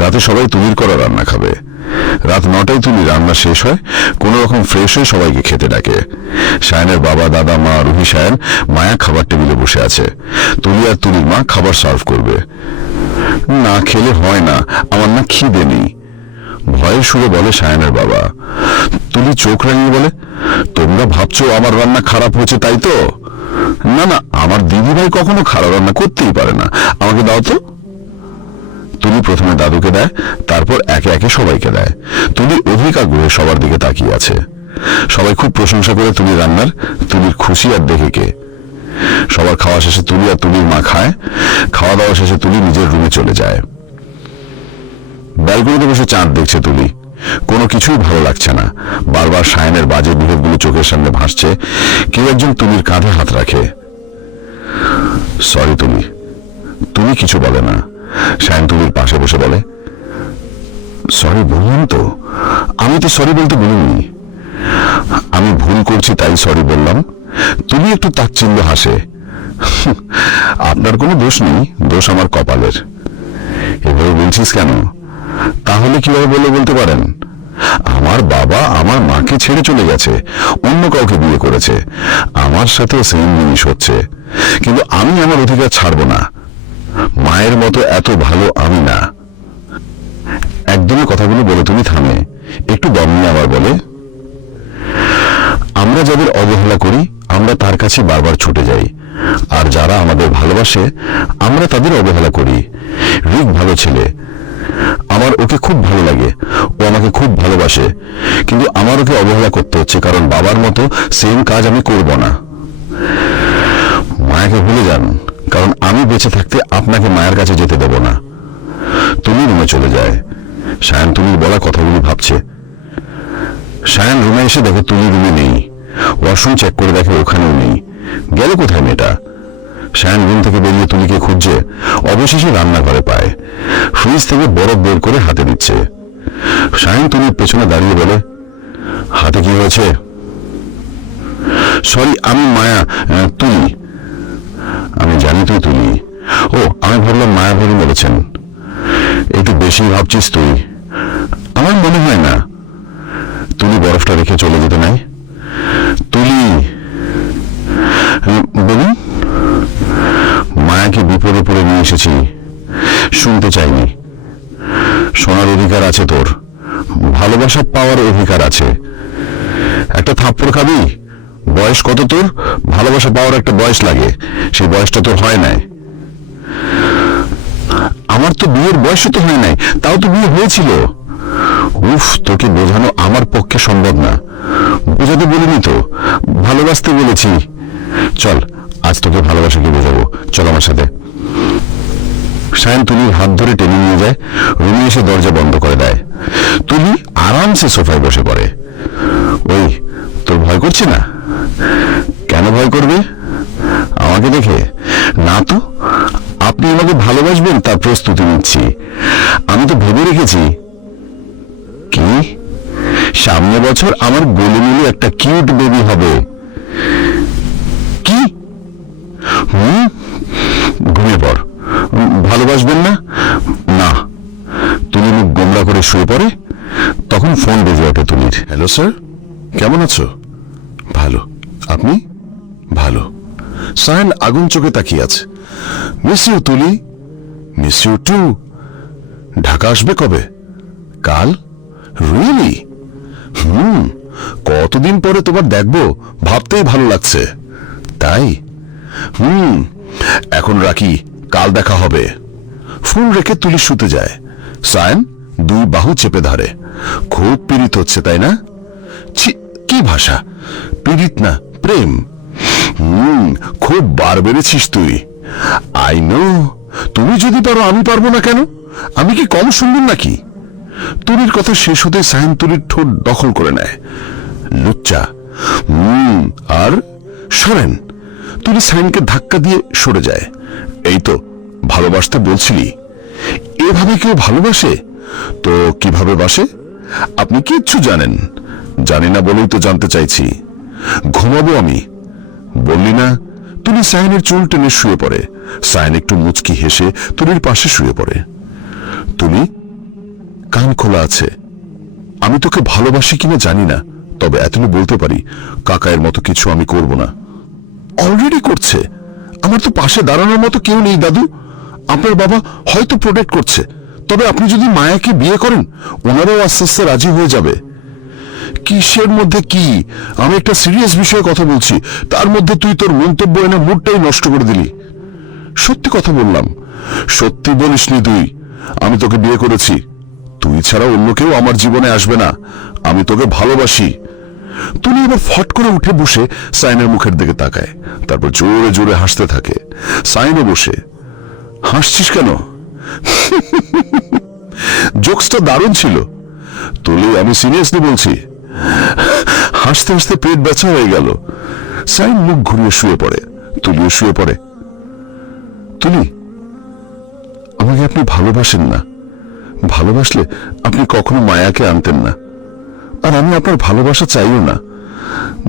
রাতে সবাই তুলির করা রান্না খাবে। রাত 9টায় তুলি রান্না শেষ হয়। কোন রকম ফ্রেশ হয়ে সবাইকে খেতে ডাকে। সায়ানের বাবা, দাদা, মা, রুহি, সায়ান, মায়া খাবার টেবিলে বসে আছে। তুলি আর তুলির মা খাবার সার্ভ করবে। না খেলে হয় না, আমার না খিদে নেই, ভয়ের সুরে বলে সায়ানের বাবা। তুলি চোখ রাঙিয়ে বলে, তোমরা ভাবছো আমার রান্না খারাপ হয়েছে তাই তো? না না, আমার দিদিভাই কখনো খারাপ রান্না করতেই পারে না, আমাকে দাও তো। তুলি প্রথমে দাদুকে দেয়, তারপর একে একে সবাইকে দেয়। তুলি অধিক আগ্রহে সবার দিকে তাকিয়ে আছে। সবাই খুব প্রশংসা করে তুলি রান্নার। তুলির খুশি আর দেখে কে। সবার খাওয়া শেষে তুলি আর তুলির মা খায়। খাওয়া দাওয়া শেষে তুলি নিজের রুমে চলে যায়। ব্যালকনিতে বসে চাঁদ দেখছে তুলি। কোনো কিছুই ভালো লাগছে না। বারবার সায়নের বাজে বিহেভগুলো চোখের সামনে ভাসছে। কেউ একজন তুলির কাঁধে হাত রাখে। সরি তুলি। তুলি কিছু বলে না। সায়ন তুলির পাশে বসে বলে, সরি বললাম তো। আমি তো সরি বলতে বলিনি, আমি ভুল করছি তাই সরি বললাম। তুলি একটু তাচ্ছিল্য হাসে। আপনার কোনো দোষ নেই, দোষ আমার কপালের। এভাবে বলছিস কেন? তাহলে কিভাবে বলতে পারেন? আমার বাবা আমার মাকে ছেড়ে চলে গেছে, অন্য কাউকে বিয়ে করেছে। আমার সাথেও সেম জিনিস হচ্ছে, কিন্তু আমি আমার অধিকার ছাড়বো না। মায়ের মতো এত ভালো আমি না। একদমই কথাগুলো বলে তুমি থামে। একটু দম নিয়ে আবার বলে, আমরা যাদের অবহেলা করি আমরা তার কাছে বারবার ছুটে যাই, আর যারা আমাদের ভালোবাসে আমরা তাদের অবহেলা করি। রিক ভালো ছেলে, আমার ওকে খুব ভালো লাগে, ও আমাকে খুব ভালোবাসে, কিন্তু আমার ওকে অবহেলা করতে হচ্ছে কারণ বাবার মতো সেম কাজ আমি করব না। মায়াকে ভুলে যান, কারণ আমি বেঁচে থাকতে আপনাকে মায়ের কাছে যেতে দেব না। তুলি রুমে চলে যায়। সায়ন তুলির বলা কথাগুলি ভাবছে। সায়ন রুমে এসে দেখে তুলি রুমে নেই। ওয়াশরুম চেক করে দেখে ওখানেও নেই। গেল কোথায় মেয়েটা? সায়ন রুম থেকে বেরিয়ে তুলিকে খুঁজছে। অবশেষে রান্নাঘরে পায়। ফ্রিজ থেকে বরফ বের করে হাতে দিচ্ছে। সায়ন তুলির পেছনে দাঁড়িয়ে বলে, হাতে কি হয়েছে? সরি, আমি মায়া। তুলি। আমি জানি তুই তুলি। ও, আমি ভাবলাম মায়া ভেবে বলেছেন। একটু বেশি ভাবছিস তুই। আমার মনে হয় না। তুলি বরফটা রেখে চলে যেতে নাই। তুলি, বলুন। মায়াকে বিপদে পড়ে নিয়ে এসেছি। শুনতে চাইনি। শোনার অধিকার আছে তোর, ভালোবাসা পাওয়ার অধিকার আছে। একটা থাপ্পড় খাবি? বয়স কত তোর? ভালোবাসা পাওয়ার একটা বয়স লাগে, সেই বয়সটা তোর হয় নাই। আমার তো বিয়ের বয়সও তো হয় নাই, তাও তো বিয়ে হয়েছিল। উফ, তোকে বোঝানো আমার পক্ষে সম্ভব না। বোঝাতে বলিনি তো, ভালোবাসতে বলেছি। চল, আজ তোকে ভালোবাসাকে বোঝাবো, চল আমার সাথে। সায়ন তুলির হাত ধরে টেনে নিয়ে যায়। রুমে এসে দরজা বন্ধ করে দেয়। তুলি আরামসে সোফায় বসে পড়ে। ওই, তোর ভয় করছে না? কেন ভয় করবে আমাকে দেখে? না তো, আপনি আমাকে ভালোবাসবেন তার প্রস্তুতি নিচ্ছি। আমি তো ভেবে রেখেছি। কি? সামনে বছর আমার গোলে মিলে একটা কিউট বেবি হবে। কি? ঘুমিয়ে পড়। ভালোবাসবেন না? না। তুলি মুখ গোমড়া করে শুয়ে পড়ে। তখন ফোন বেজে ওঠে তুলির। হ্যালো স্যার, কেমন আছো? ভালো। আপনি? ভালো। সায়ন আগুন চোখে তাকিয়ে আছে। Miss you Tuli. Miss you too. Dhaka আসবে কবে? কাল। রিয়েলি? কতদিন পরে তোমার দেখবো ভাবতেই ভালো লাগছে। তাই? এখন রাখি, কাল দেখা হবে। ফোন রেখে তুলি শুতে যায়। সায়ন দুই বাহু চেপে ধরে। খুব পীড়িত হচ্ছে তাই না? কি ভাষা! পীড়িত না, প্রেম। খুব বার বেড়েছিস তুই। I know. তুমি যদি পারো আমি পারবো না কেন? আমি কি কম সুন্দর নাকি? তুলির কথা শেষ হতে সায়ন তুলির ঠোঁট দখল করে নেয়। লুচ্চা। আর সরেন। তুলি সায়নকে ধাক্কা দিয়ে সরে যায়। এই তো ভালোবাসতে বলছিলি। এভাবে কেউ ভালোবাসে? তো কিভাবে বাসে? আপনি কিচ্ছু জানেন। জানি না বলেই তো জানতে চাইছি। ঘুমাবো আমি। বললি না? তুলি সায়নের চুল টেনে শুয়ে পড়ে। সায়ন একটু মুচকি হেসে তুলির পাশে শুয়ে পড়ে। তুলি, কান খোলা আছে। আমি তোকে ভালোবাসি কিনা জানি না, তবে এতটুকু বলতে পারি, কাকায়ের মতো কিছু আমি করব না। অলরেডি করছে। আমার তো পাশে দাঁড়ানোর মতো কেউ নেই দাদু। আপনার বাবা হয়তো প্রোটেক্ট করছে, তবে আপনি যদি মায়াকে বিয়ে করেন ওনারাও আস্তে আস্তে রাজি হয়ে যাবে। কিসের মধ্যে কি? আমি একটা সিরিয়াস বিষয়ে কথা বলছি, তার মধ্যে তুই তোর মন্তব্য এনে মুডটাই নষ্ট করে দিলি। সত্যি কথা বললাম। সত্যি বলিসনি তুই। আমি তোকে বিয়ে করেছি, তুই ছাড়া অন্য কেউ আমার জীবনে আসবে না। আমি তোকে ভালোবাসি। তুলি এবার ফট করে উঠে বসে সাইনের মুখের দিকে তাকায়, তারপর জোরে জোরে হাসতে থাকে। সাইনও বসে। হাসছিস কেন? জোকসটা দারুণ ছিল। তুলি, আমি সিরিয়াসলি বলছি। হাসতে হাসতে পেট ব্যথা হয়ে গেল। সাইন মুখ ঘুরিয়ে শুয়ে পড়ে, তুলিও শুয়ে পড়ে। তুলি, আমাকে আপনি ভালোবাসেন না। ভালোবাসলে আপনি কখনো মায়াকে আনতেন না, আর আমি আপনার ভালোবাসা চাইও না।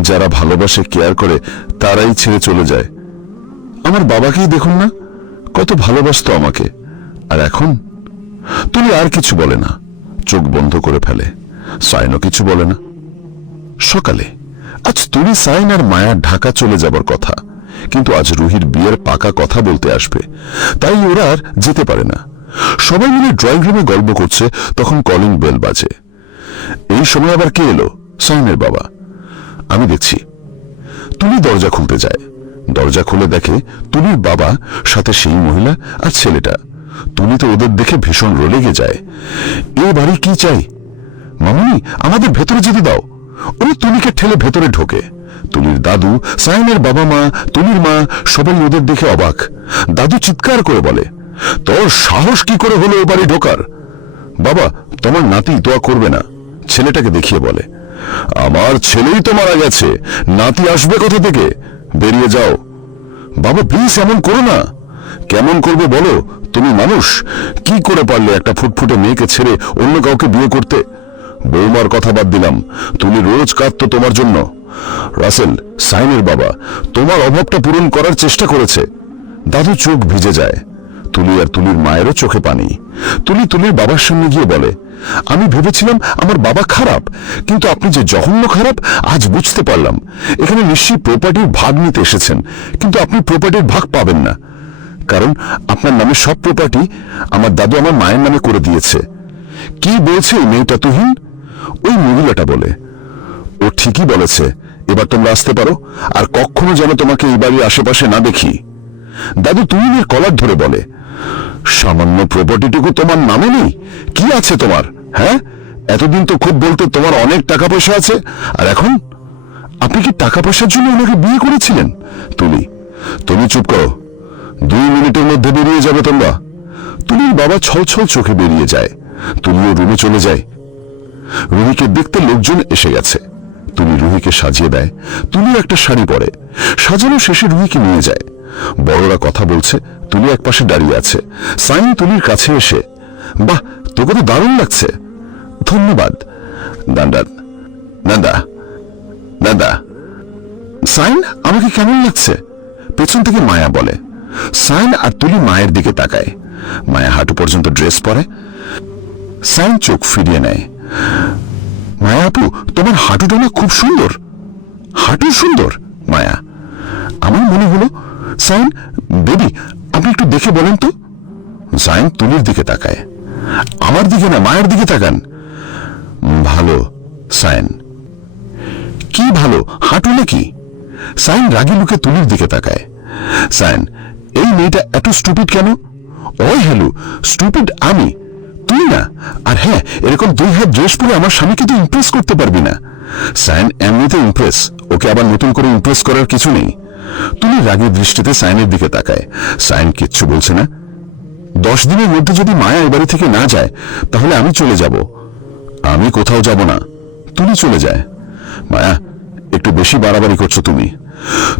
যারা ভালোবাসে, কেয়ার করে, তারাই ছেড়ে চলে যায়। আমার বাবাকেই দেখুন না, কত ভালোবাসতো আমাকে, আর এখন? তুলি আর কিছু বলে না, চোখ বন্ধ করে ফেলে। সাইনও কিছু বলে না। সকালে আজ তুলি, সাইন আর মায়া ঢাকা চলে যাবার কথা, কিন্তু আজ রুহির বিয়ের পাকা কথা বলতে আসবে, তাই ওরা আর যেতে পারে না। সবাই মিলে ড্রয়িং রুমে গল্প করছে, তখন কলিং বেল বাজে। এই সময় আবার কে এলো? সাইনের বাবা। আমি দেখছি। তুলি দরজা খুলতে যায়। দরজা খুলে দেখে তুলির বাবা, সাথে সেই মহিলা আর ছেলেটা। তুলি তো ওদের দেখে ভীষণ রেগে যায়। এ বাড়ি কি চাই? মামুনি, আমাদের ভেতরে যেতে দাও। ওরা তুলিকে ঠেলে ভেতরে ঢোকে। তুলির দাদু, সাইনের বাবা মা, তুলির মা সবাই ওদের দেখে অবাক। দাদু চিৎকার করে বলে, তোর সাহস কি করে হলো ও বাড়ি ঢোকার? বাবা, তোমার নাতি দোয়া করবে না, ছেলেটাকে দেখিয়ে বলে। আমার ছেলেই তো মারা গেছে, নাতি আসবে কোথা থেকে? বেরিয়ে যাও। বাবা প্লিজ, এমন করো না। কেমন করবে বলো? তুমি মানুষ, কি করে পারলে একটা ফুটফুটে মেয়েকে ছেড়ে অন্য কাউকে বিয়ে করতে? বৌমার কথা বাদ দিলাম, তুমি রোজ কাঁদতো তোমার জন্য। রাসেল, সাইনের বাবা, তোমার অভাবটা পূরণ করার চেষ্টা করেছে। দাদু চোখ ভিজে যায়। তুলি আর তুলির মায়েরও চোখে পানি। তুলি তুলির বাবার সামনে গিয়ে বলে, আমি ভেবেছিলাম আমার বাবা খারাপ, কিন্তু আপনি যে জঘন্য খারাপ আজ বুঝতে পারলাম। এখানে নিশ্চয়ই প্রপার্টির ভাগ নিতে এসেছেন, কিন্তু আপনি প্রপার্টির ভাগ পাবেন না, কারণ আপনার নামে সব প্রপার্টি আমার দাদু আমার মায়ের নামে করে দিয়েছে। কি বলছে এই মেয়েটা তুহিন? ওই মহিলাটা বলে। ও ঠিকই বলেছে, এবার তোমরা আসতে পারো, আর কখনো যেন তোমাকে এই বাড়ির আশেপাশে না দেখি। দাদু তুহিনের কলার ধরে বলে, সামান্য প্রপার্টিটুকু তোমার নামে নেই? কি আছে তোমার? হ্যাঁ, এতদিন তো খুব বলতে তোমার অনেক টাকা পয়সা আছে, আর এখন? আপনি কি টাকা পয়সার জন্য ওনাকে বিয়ে করেছিলেন? তুলি, তুমি চুপ করো। 2 মিনিটের মধ্যে বেরিয়ে যাবে তোমরা। তুলির বাবা ছলছল চোখে বেরিয়ে যায়। তুলিও রুমে চলে যায়। রুহিকে দেখতে লোকজন এসে গেছে। তুলি রুহিকে সাজিয়ে দেয়। তুলি একটা শাড়ি পরে। সাজানো শেষে রুহিকে নিয়ে যায়। বড়রা কথা বলছে, তুলি একপাশে দাঁড়িয়ে আছে। সাইন তুলির কাছে এসে, বাহ, তোকে তো দারুণ লাগছে। ধন্যবাদ। দাদা দাদা দাদা সাইন, আমাকে কেমন লাগছে? পেছন থেকে মায়া বলে। সাইন আর তুলি মায়ের দিকে তাকায়। মায়া হাঁটু পর্যন্ত ড্রেস পরে। সাইন চোখ ফিরিয়ে নেয়। মায়া আপু, তোমার হাঁটুটা না খুব সুন্দর। হাঁটু সুন্দর? মায়া, আমার মনে হলো। সাইন, বেবি, আপনি একটু দেখে বলেন তো। সাইন তুলির দিকে তাকায়। আমার দিকে না, মায়ের দিকে তাকান। ভালো। সাইন, কি ভালো? হাঁটু নাকি? সাইন রাগি মুখে তুলির দিকে তাকায়। সাইন, এই মেয়েটা এত স্টুপিড কেন? ওই হেলু, স্টুপিড আমি, তুই না। আর হ্যাঁ, এরকম 2 হাত ড্রেস পরে আমার স্বামীকে তো ইমপ্রেস করতে পারবি না। সাইন এমনিতে ইমপ্রেস, ওকে আবার নতুন করে ইমপ্রেস করার কিছু নেই। তুলি রাগের দৃষ্টিতে সাইনের দিকে তাকায়। সাইন কিচ্ছু বলছে না। 10 দিনের মধ্যে যদি মায়া এ বাড়ি থেকে না যায়, তাহলে আমি চলে যাব। আমি কোথাও যাব না। তুলি চলে যায়। মায়া, একটু বেশি বাড়াবাড়ি করছো তুমি।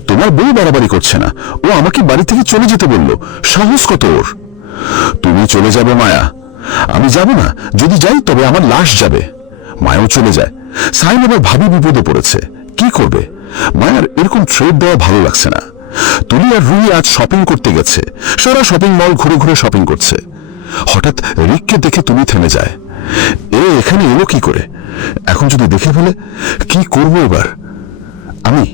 তোমার বউ বাড়াবাড়ি করছে না, ও আমাকে বাড়ি থেকে চলে যেতে বলল। সাহস কত ওর! তুমি চলে যাবে মায়া? আমি যাব না। যদি যাই তবে আমার লাশ যাবে। মায়াও চলে যায়। সাইন আবার ভাবি বিপদে পড়েছে, কি করবে? মায়ার এরকম ট্রেড দেওয়া ভালো লাগছে না। তুলি আর রুহি আজ শপিং করতে গেছে। সারা শপিং মল ঘুরে ঘুরে শপিং করছে। হঠাৎ রিককে দেখে তুলি থেমে যায়। এ এখানে এলো কি করে? এখন যদি দেখে ফেলে, কি করব এবার আমি?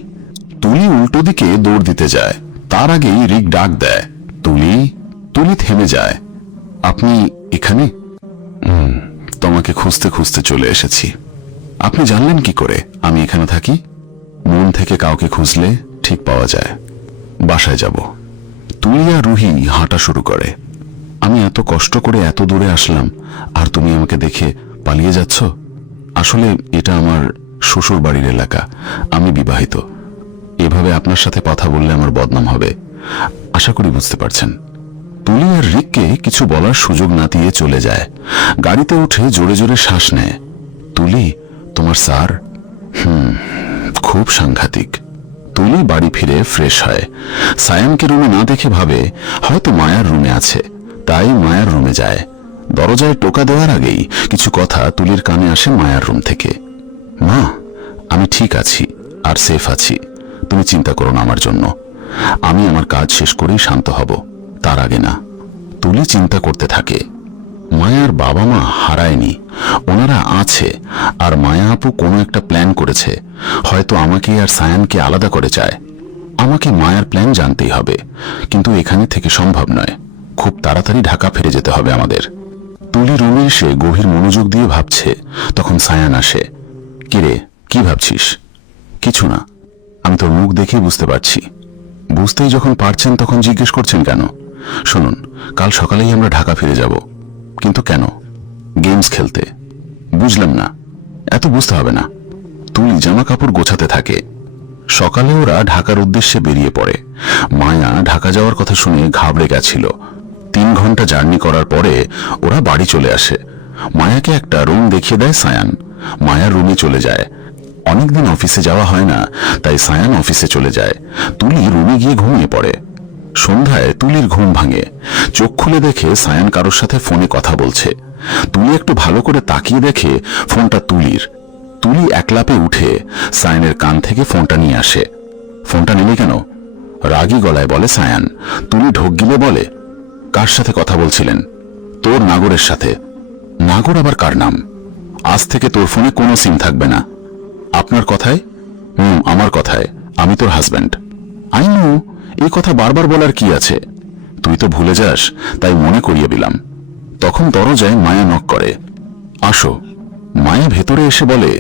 তুলি উল্টো দিকে দৌড় দিতে যায়। তার আগেই রিক ডাক দেয়, তুলি। তুলি থেমে যায়। আপনি এখানে? তোমাকে খুঁজতে খুঁজতে চলে এসেছি। আপনি জানলেন কি করে আমি এখানে থাকি? মন থেকে কাউকে খুঁজলে ঠিক পাওয়া যায়। বাসায় যাব। তুলি আর রুহি হাঁটা শুরু করে। আমি এত কষ্ট করে এত দূরে আসলাম, আর তুমি আমাকে দেখে পালিয়ে যাচ্ছ? আসলে এটা আমার শ্বশুর বাড়ির এলাকা, আমি বিবাহিত। এভাবে আপনার সাথে কথা বললে আমার বদনাম হবে, আশা করি বুঝতে পারছেন। তুলি আর রিককে কিছু বলার সুযোগ না দিয়ে চলে যায়। গাড়িতে উঠে জোরে জোরে শ্বাস নেয়। তুলি, তোমার স্যার? খুব সাংঘাতিক। তুলি বাড়ি ফিরে ফ্রেশ হয়। সায়ানকে রুমে না দেখে ভাবে হয়তো মায়ার রুমে আছে, তাই মায়ার রুমে যায়। দরজায় টোকা দেওয়ার আগেই কিছু কথা তুলির কানে আসে মায়ার রুম থেকে। মা, আমি ঠিক আছি আর সেফ আছি, তুমি চিন্তা করো না আমার জন্য। আমি আমার কাজ শেষ করেই শান্ত হব, তার আগে না। তুলি চিন্তা করতে থাকে। মায়ার বাবা মা হারায়নি, ওনারা আছে, আর মায়া আপু কোনো একটা প্ল্যান করেছে, হয়তো আমাকে আর সায়ানকে আলাদা করে চায়। আমাকে মায়ার প্ল্যান জানতেই হবে, কিন্তু এখানে থেকে সম্ভব নয়। খুব তাড়াতাড়ি ঢাকা ফিরে যেতে হবে আমাদের। তুলি রুমে এসে গভীর মনোযোগ দিয়ে ভাবছে, তখন সায়ান আসে। কিরে, কি ভাবছিস? কিছু না, আমি তোর মুখ দেখেই বুঝতে পারছি। বুঝতেই যখন পারছেন তখন জিজ্ঞেস করছেন কেন? শুনুন, কাল সকালেই আমরা ঢাকা ফিরে যাব। কিন্তু কেন? গেমস খেলতে। বুঝলাম না। এত বুঝতে হবে না। তুলি জামা কাপড় গোছাতে থাকে। সকালে ওরা ঢাকার উদ্দেশ্যে বেরিয়ে পড়ে। মায়া ঢাকা যাওয়ার কথা শুনে ঘাবড়ে গেছিল। 3 ঘন্টা জার্নি করার পরে ওরা বাড়ি চলে আসে। মায়াকে একটা রুম দেখিয়ে দেয় সায়ান। মায়ার রুমে চলে যায়। অনেকদিন অফিসে যাওয়া হয় না, তাই সায়ান অফিসে চলে যায়। তুলি রুমে গিয়ে ঘুমিয়ে পড়ে। সন্ধ্যায় তুলির ঘুম ভাঙে। চোখ খুলে দেখে সায়ান কারোর সাথে ফোনে কথা বলছে। তুলি একটু ভালো করে তাকিয়ে দেখে ফোনটা তুলির। তুলি একলাপে উঠে সায়ানের কান থেকে ফোনটা নিয়ে আসে। ফোনটা নিলে কেন? রাগী গলায় বলে সায়ান। তুলি ঢোক গিলে বলে, কার সাথে কথা বলছিলেন? তোর নাগরের সাথে। নাগর আবার কার নাম? আজ থেকে তোর ফোনে কোনো সিম থাকবে না। আপনার কথায়? আমার কথায়। আমি তোর হাজব্যান্ড। আই নো, এই কথা বারবার বলার কি আছে? তুই তো ভুলে যাস, তাই মনে করিয়ে দিলাম। তখন দরজায় মায়া নক করে। আসো। মায়া ভেতরে এসে বলে,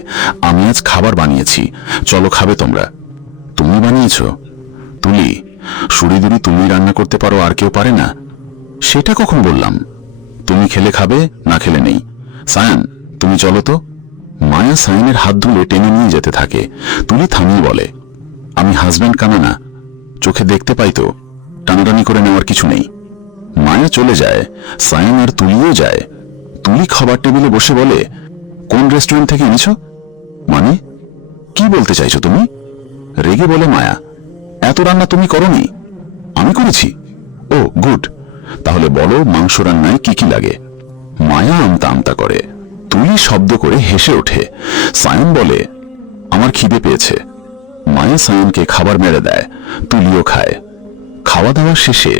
আমি আজ খাবার বানিয়েছি, চলো খাবে তোমরা। তুমি বানিয়েছ? তুলি, সুরিদুরি তুমি রান্না করতে পারো, আর কেউ পারে না? সেটা কখন বললাম? তুমি খেলে খাবে, না খেলে নেই। সায়ান, তুমি চলো তো। মায়া সায়ানের হাত ধুলে টেনে নিয়ে যেতে থাকে। তুলি থামিয়ে বলে, আমি হাজব্যান্ড কানা না, চোখে দেখতে পাই তো, টানাটানি করে নেওয়ার কিছু নেই। মায়া চলে যায়। সায়ান আর তুলিও যায়। তুলি খাবার টেবিলে বসে বলে, কোন রেস্টুরেন্ট থেকে এনেছ? মানে কি বলতে চাইছো তুমি? রেগে বলে মায়া, এত রান্না তুমি করনি? আমি করেছি। ও গুড, তাহলে বলো মাংস রান্নায় কি কি লাগে? মায়া আমতা আমতা করে। তুলি শব্দ করে হেসে ওঠে। সায়ান বলে, আমার খিদে পেয়েছে। মায়া সায়ানকে খাবার মেরে দেয়। তুলিও খায়। খাওয়া দাওয়া শেষে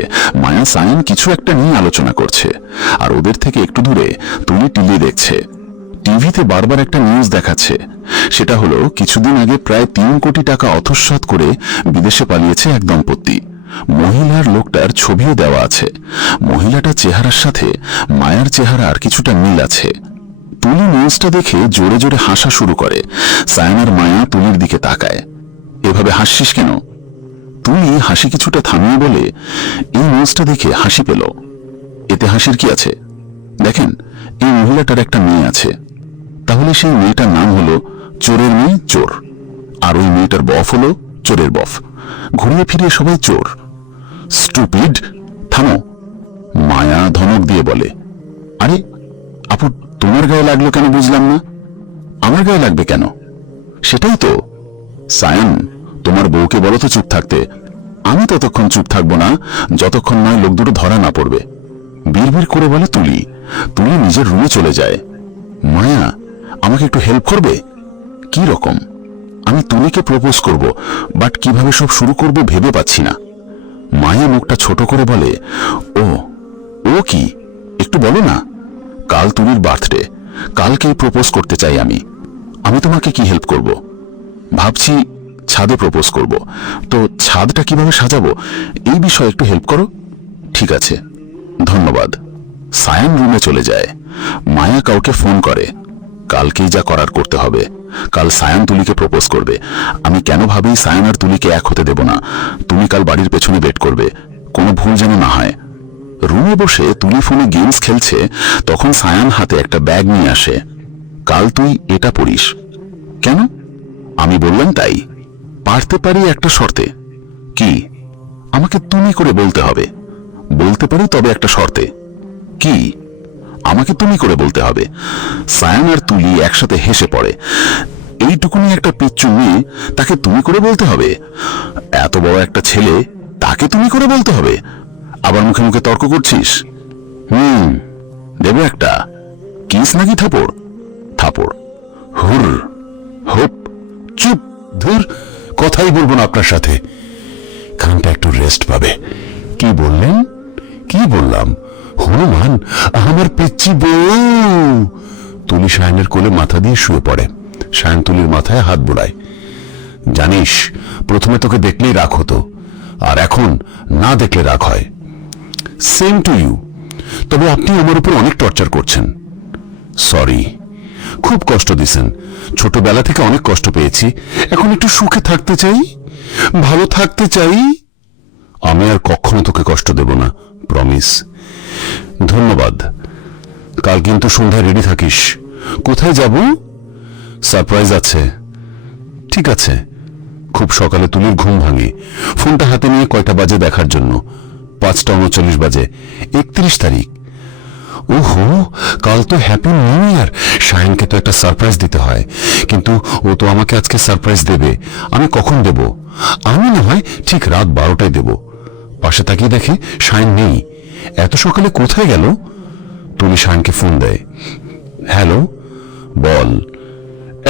মায়া সায়ান কিছু একটা নিয়ে আলোচনা করছে, আর ওদের থেকে একটু দূরে তুলি টিভি দেখছে। টিভিতে বারবার একটা নিউজ দেখাচ্ছে। সেটা হলো, কিছুদিন আগে প্রায় 3 কোটি টাকা অথস্বৎ করে বিদেশে পালিয়েছে এক দম্পতি। মহিলার লোকটার ছবিও দেওয়া আছে। মহিলাটার চেহারার সাথে মায়ার চেহারার কিছুটা মিল আছে। তুলি নিউজটা দেখে জোরে জোরে হাসা শুরু করে। সায়ান আর মায়া তুলির দিকে তাকায়। এভাবে হাসছিস কেন? তুলি হাসি কিছুটা থামিয়ে বলে, এই নিউজটা দেখে হাসি পেল। এতে হাসির কি আছে? দেখেন, এই মহিলাটার একটা মেয়ে আছে। তাহলে সেই মেয়েটার নাম হলো চোরের মেয়ে চোর, আর ওই মেয়েটার বফ হলো চোরের বফ। ঘুরিয়ে ফিরিয়ে সবাই চোর। স্টুপিড, থামো। মায়া ধমক দিয়ে বলে, আরে আপু, তোমার গায়ে লাগলো কেন বুঝলাম না। আমার গায়ে লাগবে কেন? সেটাই তো। সায়ান, তোমার বউকে বলো তো চুপ থাকতে। আমি ততক্ষণ চুপ থাকবো না যতক্ষণ নয় লোক দুটো ধরা না পড়বে। বিড়বিড় করে বলে তুলি। তুলি নিজের রুমে চলে যায়। মায়া, আমাকে একটু হেল্প করবে? কি রকম? আমি তুলিকে প্রপোজ করব, বাট কিভাবে সব শুরু করব ভেবে পাচ্ছি না। মায়া মুখটা ছোট করে বলে, ও কি, একটু বলো না। কাল তুলির বার্থডে, কালকেই প্রপোজ করতে চাই আমি। আমি তোমাকে কি হেল্প করব? ভাবছি ছাদে প্রপোজ করব, তো ছাদটা কিভাবে সাজাবো এই বিষয়ে একটু হেল্প করো। ঠিক আছে, ধন্যবাদ। সায়ান রুমে চলে যায়। মায়া কাউকে ফোন করে। কালকেই যা করার করতে হবে, কাল সায়ান তুলিকে প্রপোজ করবে। আমি কেন ভাবি সায়ান আর তুলিকে এক হতে দেব না। তুমি কাল বাড়ির পেছনে ওয়েট করবে, কোনো ভুল যেন না হয়। রুমে বসে তুলি ফোনে গেমস খেলছে, তখন সায়ান হাতে একটা ব্যাগ নিয়ে আসে। কাল তুই এটা পড়িস। কেন? আমি বললাম তাই। পারতে পারি একটা শর্তে। কি? আমাকে তুমি করে বলতে হবে। বলতে পারি, তবে একটা শর্তে। কি? আমাকে তুমি করে বলতে হবে। সায়ান আর তুলি একসাথে হেসে পড়ে। এইটুকুনি একটা পিচ্চু মেয়ে, তাকে তুমি করে বলতে হবে? এত বড় একটা ছেলে, তাকে তুমি করে বলতে হবে? আবার মুখে মুখে তর্ক করছিস। দেবো একটা কিস নাকি থাপড়? থাপড়। হুর হোপ। চুপ। ধুর, কথাই বলবো না আপনার সাথে। কানটা একটু রেস্ট পাবে। কি বললেন? কি বললাম? হনুমান আমার পিচ্চি বউ। তুলি সায়নের কোলে মাথা দিয়ে শুয়ে পড়ে। সায়ন তুলির মাথায় হাত বোলায়। জানিস, প্রথমে তোকে দেখলেই রাগ হতো, আর এখন না দেখলে রাগ হয়। Same to you. তবে আপনি আমার উপর অনেক টর্চার করছেন। সরি, খুব কষ্ট দিছেন। ছোটবেলা থেকে অনেক কষ্ট পেয়েছি, এখন একটু সুখে থাকতে চাই, ভালো থাকতে চাই। আমি আর কখনো তোকে কষ্ট দেব না, প্রমিস। ধন্যবাদ। কাল কিন্তু সন্ধ্যায় রেডি থাকিস। কোথায় যাব? সারপ্রাইজ আছে। ঠিক আছে। খুব সকালে তুলির ঘুম ভাঙে। ফোনটা হাতে নিয়ে কয়টা বাজে দেখার জন্য। 5:39 বাজে। 31 তারিখ। ওহো, কাল তো হ্যাপি নিউ ইয়ার। শায়নকে তো একটা সারপ্রাইজ দিতে হয়, কিন্তু ও তো আমাকে আজকে সারপ্রাইজ দেবে। আমি কখন দেব? আমি না হয় ঠিক রাত 12টায় দেব। পাশে তাকিয়ে দেখে শায়ন নেই। এত সকালে কোথায় গেল? তুলি শায়নকে ফোন দেয়। হ্যালো, বল।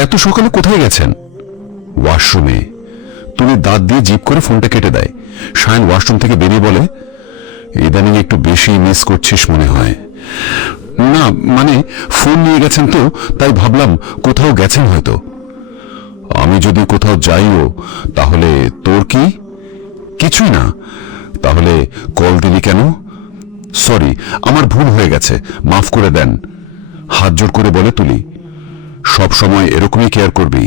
এত সকালে কোথায় গেছেন? ওয়াশরুমে। তুলি দাঁত দিয়ে জিভ করে ফোনটা কেটে দেয়। শায়ন ওয়াশরুম থেকে বেরিয়ে বলে, ইদানিং একটু বেশি মিস করছিস মনে হয়। না মানে, ফোন নিয়ে গেছেন তো, তাই ভাবলাম কোথাও গেছেন হয়তো। আমি যদি কোথাও যাইও তাহলে তোর কি? কিছুই না। তাহলে কল দিলি কেন? সরি, আমার ভুল হয়ে গেছে, মাফ করে দেন। হাত জোর করে বলে তুলি। সব সময় এরকমই কেয়ার করবি।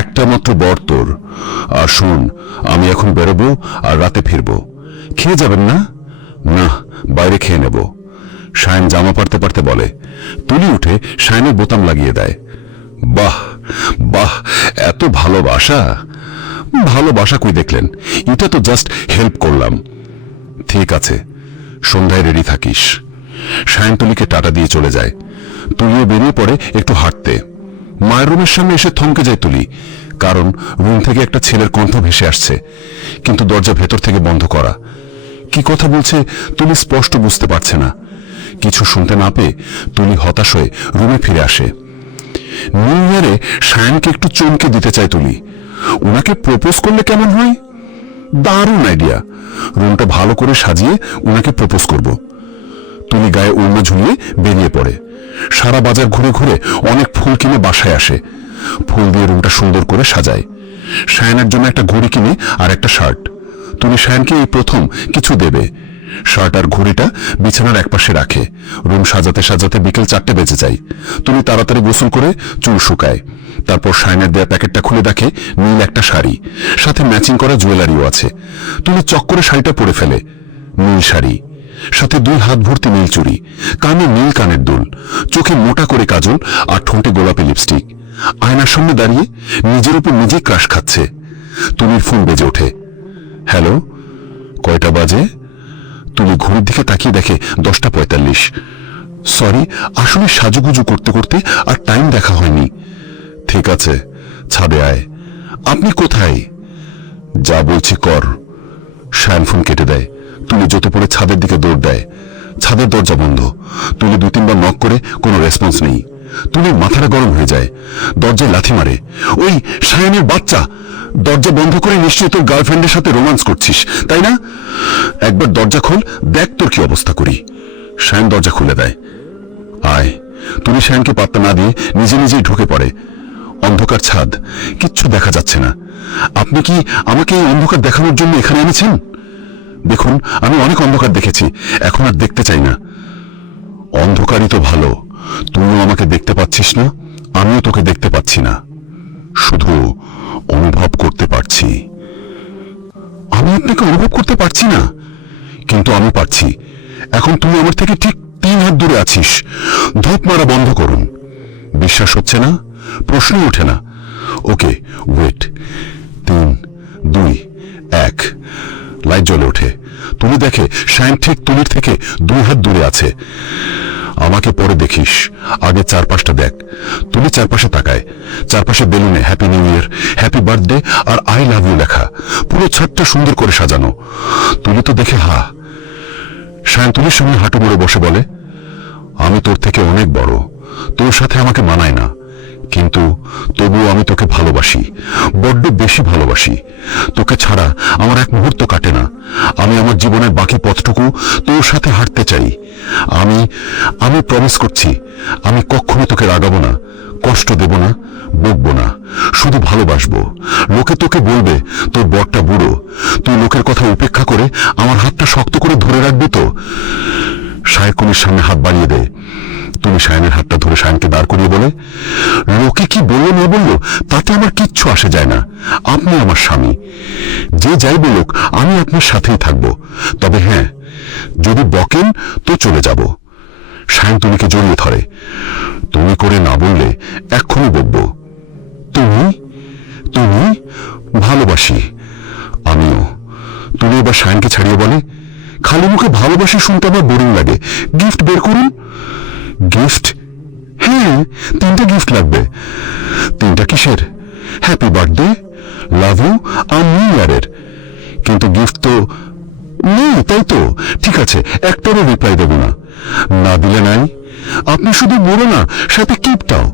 একটা মাত্র বর তোর। আর শোন, আমি এখন বেরোবো আর রাতে ফিরবো। খেয়ে যাবেন না? না, বাইরে খেয়ে নেব। শায়ন জামা পারতে পারতে বলে। তুলি উঠে শায়নের বোতাম লাগিয়ে দেয়। বাহ বাহ, এত ভালোবাসা। ভালোবাসা কই দেখলেন? এটা তো জাস্ট হেল্প করলাম। ঠিক আছে, সন্ধ্যায় রেডি থাকিস। শায়ন তুলিকে টাটা দিয়ে চলে যায়। তুলিও বেরিয়ে পড়ে একটু হাঁটতে। মায়ের রুমের সামনে এসে থমকে যায় তুলি, কারণ রুম থেকে একটা ছেলের কণ্ঠ ভেসে আসছে, কিন্তু দরজা ভেতর থেকে বন্ধ করা। কি কথা বলছে তুলি স্পষ্ট বুঝতে পারছে না। কিছু শুনতে না পেয়ে তুলি হতাশ হয়ে রুমে ফিরে আসে। নিউ ইয়ারে শায়নকে একটু চমকে দিতে চায় তুলি। উনাকে প্রপোজ করলে কেমন হয়? দারুণ আইডিয়া। রুমটা ভালো করে সাজিয়ে উনাকে প্রপোজ করব। তুলি গায়ে ওড়না ঝুলিয়ে বেরিয়ে পড়ে। সারা বাজার ঘুরে ঘুরে অনেক ফুল কিনে বাসায় আসে। ফুল দিয়ে রুমটা সুন্দর করে সাজায়। শায়নের জন্য একটা ঘড়ি কিনে আর একটা শার্ট। তুলি শায়নকে এই প্রথম কিছু দেবে। শার্ট আর ঘড়িটা বিছানার একপাশে রাখে। রুম সাজাতে সাজাতে বিকেল 4টে বেজে যায়। তুলি তাড়াতাড়ি গোসল করে চুল শুকায়। তারপর শায়নের দেয়া প্যাকেটটা খুলে দেখে নীল একটা শাড়ি, সাথে ম্যাচিং করা জুয়েলারিও আছে। তুলি চক করে শাড়িটা পরে ফেলে। নীল শাড়ি, সাথে 2 হাত ভর্তি নীল চুড়ি, কানে নীল কানের দুল, চোখে মোটা করে কাজল আর ঠোঁটে গোলাপি লিপস্টিক। আয়নার সামনে দাঁড়িয়ে নিজের উপর নিজে ক্রাশ খাচ্ছে। তুলির ফোন বেজে ওঠে। হ্যালো, কয়টা বাজে? তুলি ঘড়ির দিকে তাকিয়ে দেখে 10:45। সরি, আসলে সাজুগুজু করতে করতে আর টাইম দেখা হয়নি। ঠিক আছে, ছাদে আয়। আপনি কোথায়? যা বলছি কর। শায়ন ফোন কেটে দেয়। তুলি জুতো পরে ছাদের দিকে দৌড় দেয়। ছাদের দরজা বন্ধ। তুলি 2-3 বার নক করে কোনো রেসপন্স নেই। তুলির মাথাটা গরম হয়ে যায়। দরজায় লাথি মারে। ওই শায়নের বাচ্চা, দরজা বন্ধ করে নিশ্চয়ই তোর গার্লফ্রেন্ডের সাথে রোমান্স করছিস, তাই না? একবার দরজা খোল, দেখ তোর কি অবস্থা করি। শায়ন দরজা খুলে দেয়। আয়। তুলি শায়নকে পাত্তা না দিয়ে নিজে নিজেই ঢুকে পড়ে। অন্ধকার ছাদ, কিচ্ছু দেখা যাচ্ছে না। আপনি কি আমাকে এই অন্ধকার দেখানোর জন্য এখানে এনেছেন? দেখুন, আমি অনেক অন্ধকার দেখেছি, এখন আর দেখতে চাই না। অন্ধকারই তো ভালো। তুইও আমাকে দেখতে পাচ্ছিস না, আমিও তোকে দেখতে পাচ্ছি না। শুধু অনুভব করতে পারছি। আমি আপনাকে অনুভব করতে পারছি না, কিন্তু আমি পারছি। এখন তুমি আমার থেকে ঠিক 3 হাত দূরে আছিস। ধপ মারা বন্ধ করুন। বিশ্বাস হচ্ছে না? প্রশ্ন ওঠে না। ওকে, ওয়েট। 3, 2, 1। লাইট জ্বলে ওঠে। তুলি দেখে শাইন ঠিক তুলির থেকে 2 হাত দূরে আছে। আমাকে পরে দেখিস, আগে চারপাশটা দেখ। তুলি চারপাশে তাকায়। চারপাশে বেলুনে happy new year, happy birthday আর আই লাভ ইউ লেখা। পুরো ছাদটা সুন্দর করে সাজানো। তুলি তো দেখে হা। শায়ন তুলির সামনে হাঁটু মুড়ে বসে বলে, আমি তোর থেকে অনেক বড়, তোর সাথে আমাকে মানায় না, কিন্তু তবুও আমি তোকে ভালোবাসি, বড্ড বেশি ভালোবাসি। তোকে ছাড়া আমার এক মুহূর্ত কাটে না। আমি আমার জীবনের বাকি পথটুকু তোর সাথে হাঁটতে চাই। আমি প্রমিস করছি, আমি কখনো তোকে রাগাবো না, কষ্ট দেব না, বকবো না, শুধু ভালোবাসবো। লোকে তোকে বলবে তোর বরটা বুড়ো, তুই লোকের কথা উপেক্ষা করে আমার হাতটা শক্ত করে ধরে রাখবি তো? শায়কুনির সামনে হাত বাড়িয়ে দেয়। তুমি শায়নের হাতটা ধরে শায়নকে দাঁড় করিয়ে বলে, লোকে কি বললো না বললো তাতে আমার কিচ্ছু আসে যায় না। আপনি আমার স্বামী, যে যাই বলুক আমি আপনার সাথেই থাকবো। তবে হ্যাঁ, যদি বকেন তো চলে যাব। শায়ন তুমিকে জড়িয়ে ধরে। তুমি করে না বললে এক্ষুনি বকবো। তুমি তুমি ভালোবাসি। আমিও। তুমি এবার শায়নকে ছাড়িয়ে বলে, খালি মুখে ভালোবাসি শুনতে আমার বোরিং লাগে, গিফট বের করুন। গিফট? হ্যাঁ, 3টা গিফট লাগবে। 3টা কিসের? হ্যাপি বার্থডে, লাভ ইউ আর নিউ ইয়ারের। কিন্তু গিফট তো নেই, তাই তো? ঠিক আছে, একটারও রিপ্লাই দেব না। না দিলে নাই। আপনি শুধু বলো না, সাথে কিপটাও।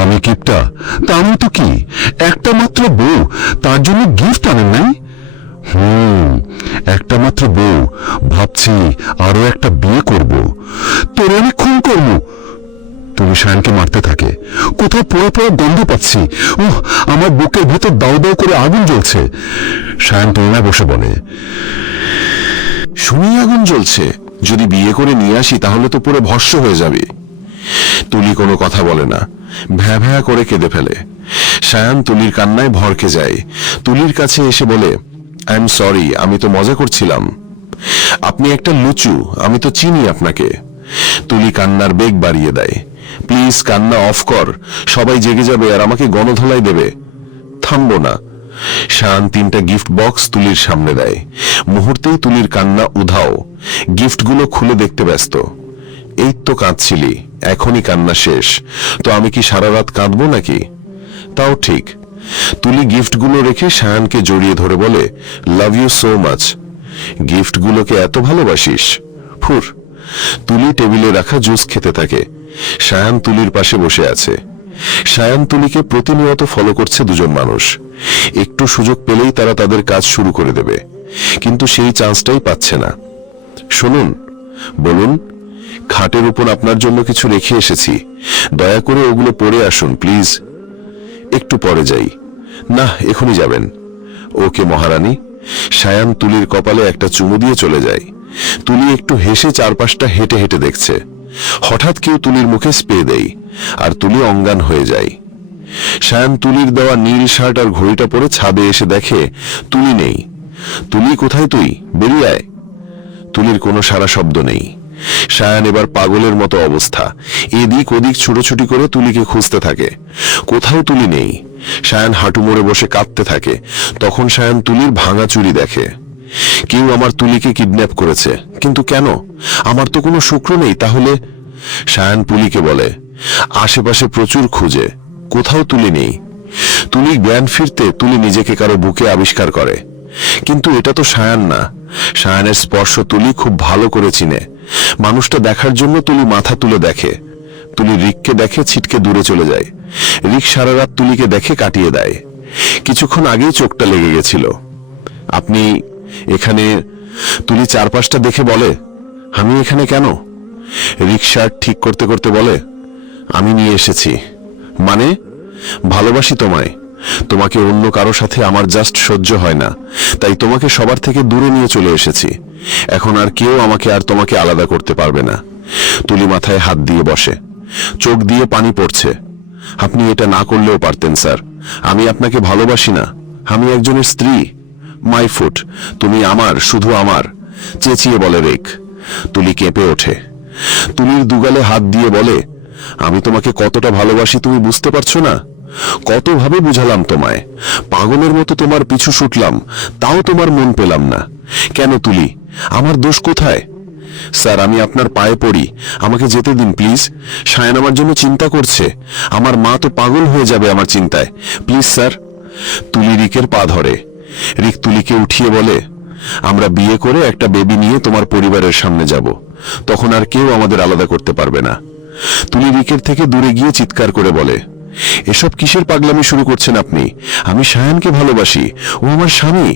আমি কিপটা? তা আমি তো কি একটা মাত্র বউ, তার জন্য গিফট আনেন নাই? একটা মাত্র বউ, ভাবছি আরো একটা বিয়ে করব, তোর আমি খুন করবো। তুমি শায়নকে মারতে থাকে। কোথাও পোড়া পোড়া গন্ধ পাচ্ছি। ওহ, আমার বুকের ভেতর দাউ দাউ করে আগুন জ্বলছে। শায়ন তুলনায় বসে বলে, শুনেই আগুন জ্বলছে? যদি বিয়ে করে নিয়ে আসি তাহলে তো পুরো ভস্ম হয়ে যাবে। তুলি কোনো কথা বলে না, ভ্যা ভ্যা করে কেঁদে ফেলে। শায়ান তুলির কান্নায় ভরকে যায়। তুলির কাছে এসে বলে, আই এম সরি, আমি তো মজা করছিলাম। আপনি একটা লুচু, আমি তো চিনি আপনাকে। তুলি কান্নার বেগ বাড়িয়ে দেয়। প্লিজ কান্না অফ কর, সবাই জেগে যাবে আর আমাকে গণধোলাই দেবে। থামবো না। শায়ান 3টা গিফট বক্স তুলির সামনে দেয়। মুহূর্তেই তুলির কান্না উধাও। গিফটগুলো খুলে দেখতে ব্যস্ত। এই তো কাঁদছিলি, এখনই কান্না শেষ? তো আমি কি সারা রাত কাঁদবো নাকি? তাও ঠিক। তুলি গিফটগুলো রেখে শায়ানকে জড়িয়ে ধরে বলে, লাভ ইউ সো মাচ। গিফটগুলোকে এত ভালোবাসিস? ফুর। তুলি টেবিলে রাখা জুস খেতে থাকে। শায়ান তুলির পাশে বসে আছে। শায়ান তুলিকে প্রতিনিয়ত ফলো করছে দুজন মানুষ। একটু সুযোগ পেলেই তারা তাদের কাজ শুরু করে দেবে, কিন্তু সেই চান্সটাই পাচ্ছে না। শুনুন, বলুন, খাটের উপর আপনার জন্য কিছু রেখে এসেছি, দয়া করে ওগুলো পরে আসুন প্লিজ। একটু পরে যাই। না, এখনই যাবেন। ওকে মহারানী। শায়ান তুলির কপালে একটা চুমু দিয়ে চলে যায়। তুলি একটু হেসে চারপাশটা হেঁটে হেঁটে দেখছে। হঠাৎ কেউ তুলির মুখে স্প্রে দেয় আর তুলি অজ্ঞান হয়ে যায়। শায়ান তুলির দেওয়া নীল শার্ট আর ঘড়িটা পরে ছাদে এসে দেখে তুলি নেই। তুলি, কোথায় তুই? বেরিয়ে আয়। তুলির কোনো সারা শব্দ নেই। শায়ান এবার পাগলের মতো অবস্থা। এদিক ওদিক ছুটোছুটি করে তুলিকে খুঁজতে থাকে। কোথাও তুলি নেই। শায়ান হাঁটু মোড়ে বসে কাঁদতে থাকে। তখন শায়ান তুলির ভাঙা চুড়ি দেখে। কেউ আমার তুলিকে কিডন্যাপ করেছে, কিন্তু কেন? আমার তো কোনো শুক্র নেই। তাহলে? শায়ান পুলিকে বলে, আশেপাশে প্রচুর খুঁজে, কোথাও তুলি নেই। তুলি জ্ঞান ফিরতে তুলি নিজেকে কারো বুকে আবিষ্কার করে। কিন্তু এটা তো শায়ান না। শায়ানের স্পর্শ তুলি খুব ভালো করে চিনে। মানুষটা দেখার জন্য তুলি মাথা তুলে দেখে। তুলি রিককে দেখে, ছিটকে দূরে চলে যায়। রিক সারা রাত তুলিকে দেখে কাটিয়ে দেয়। কিছুক্ষণ আগেই চোখটা লেগে গেছিল। আপনি এখানে? তুলি চারপাশটা দেখে বলে, আমি এখানে কেন? রিক শার্ট ঠিক করতে করতে বলে, আমি নিয়ে এসেছি। মানে? ভালোবাসি তোমায়। তোমাকে অন্য কারো সাথে আমার জাস্ট সহ্য হয় না, তাই তোমাকে সবার থেকে দূরে নিয়ে চলে এসেছি। এখন আর কেউ আমাকে আর তোমাকে আলাদা করতে পারবে না। তুলি মাথায় হাত দিয়ে বসে, চোখ দিয়ে পানি পড়ছে। আপনি এটা না করলেও পারতেন স্যার, আমি আপনাকে ভালোবাসি না, আমি একজনের স্ত্রী। মাই ফুট, তুমি আমার, শুধু আমার, চেঁচিয়ে বলে রিক। তুলি কেঁপে ওঠে। তুলির দুগালে হাত দিয়ে বলে, আমি তোমাকে কতটা ভালোবাসি তুমি বুঝতে পারছো না? কতভাবে বুঝালাম তোমায়, পাগলের মতো তোমার পিছু ছুটলাম, তাও তোমার মন পেলাম না। কেন তুলি, আমার দোষ কোথায়? স্যার, আমি আপনার পায়ে পড়ি, আমাকে যেতে দিন প্লিজ। সায়ন আমার জন্য চিন্তা করছে, আমার মা তো পাগল হয়ে যাবে আমার চিন্তায়, প্লিজ স্যার। তুলি রিকের পা ধরে। রিক তুলিকে উঠিয়ে বলে, আমরা বিয়ে করে একটা বেবি নিয়ে তোমার পরিবারের সামনে যাব, তখন আর কেউ আমাদের আলাদা করতে পারবে না। তুলি রিকের থেকে দূরে গিয়ে চিৎকার করে বলে, এসব কিসের পাগলামি শুরু করছেন আপনি? আমি সায়নকে ভালোবাসি, ও আমার স্বামী,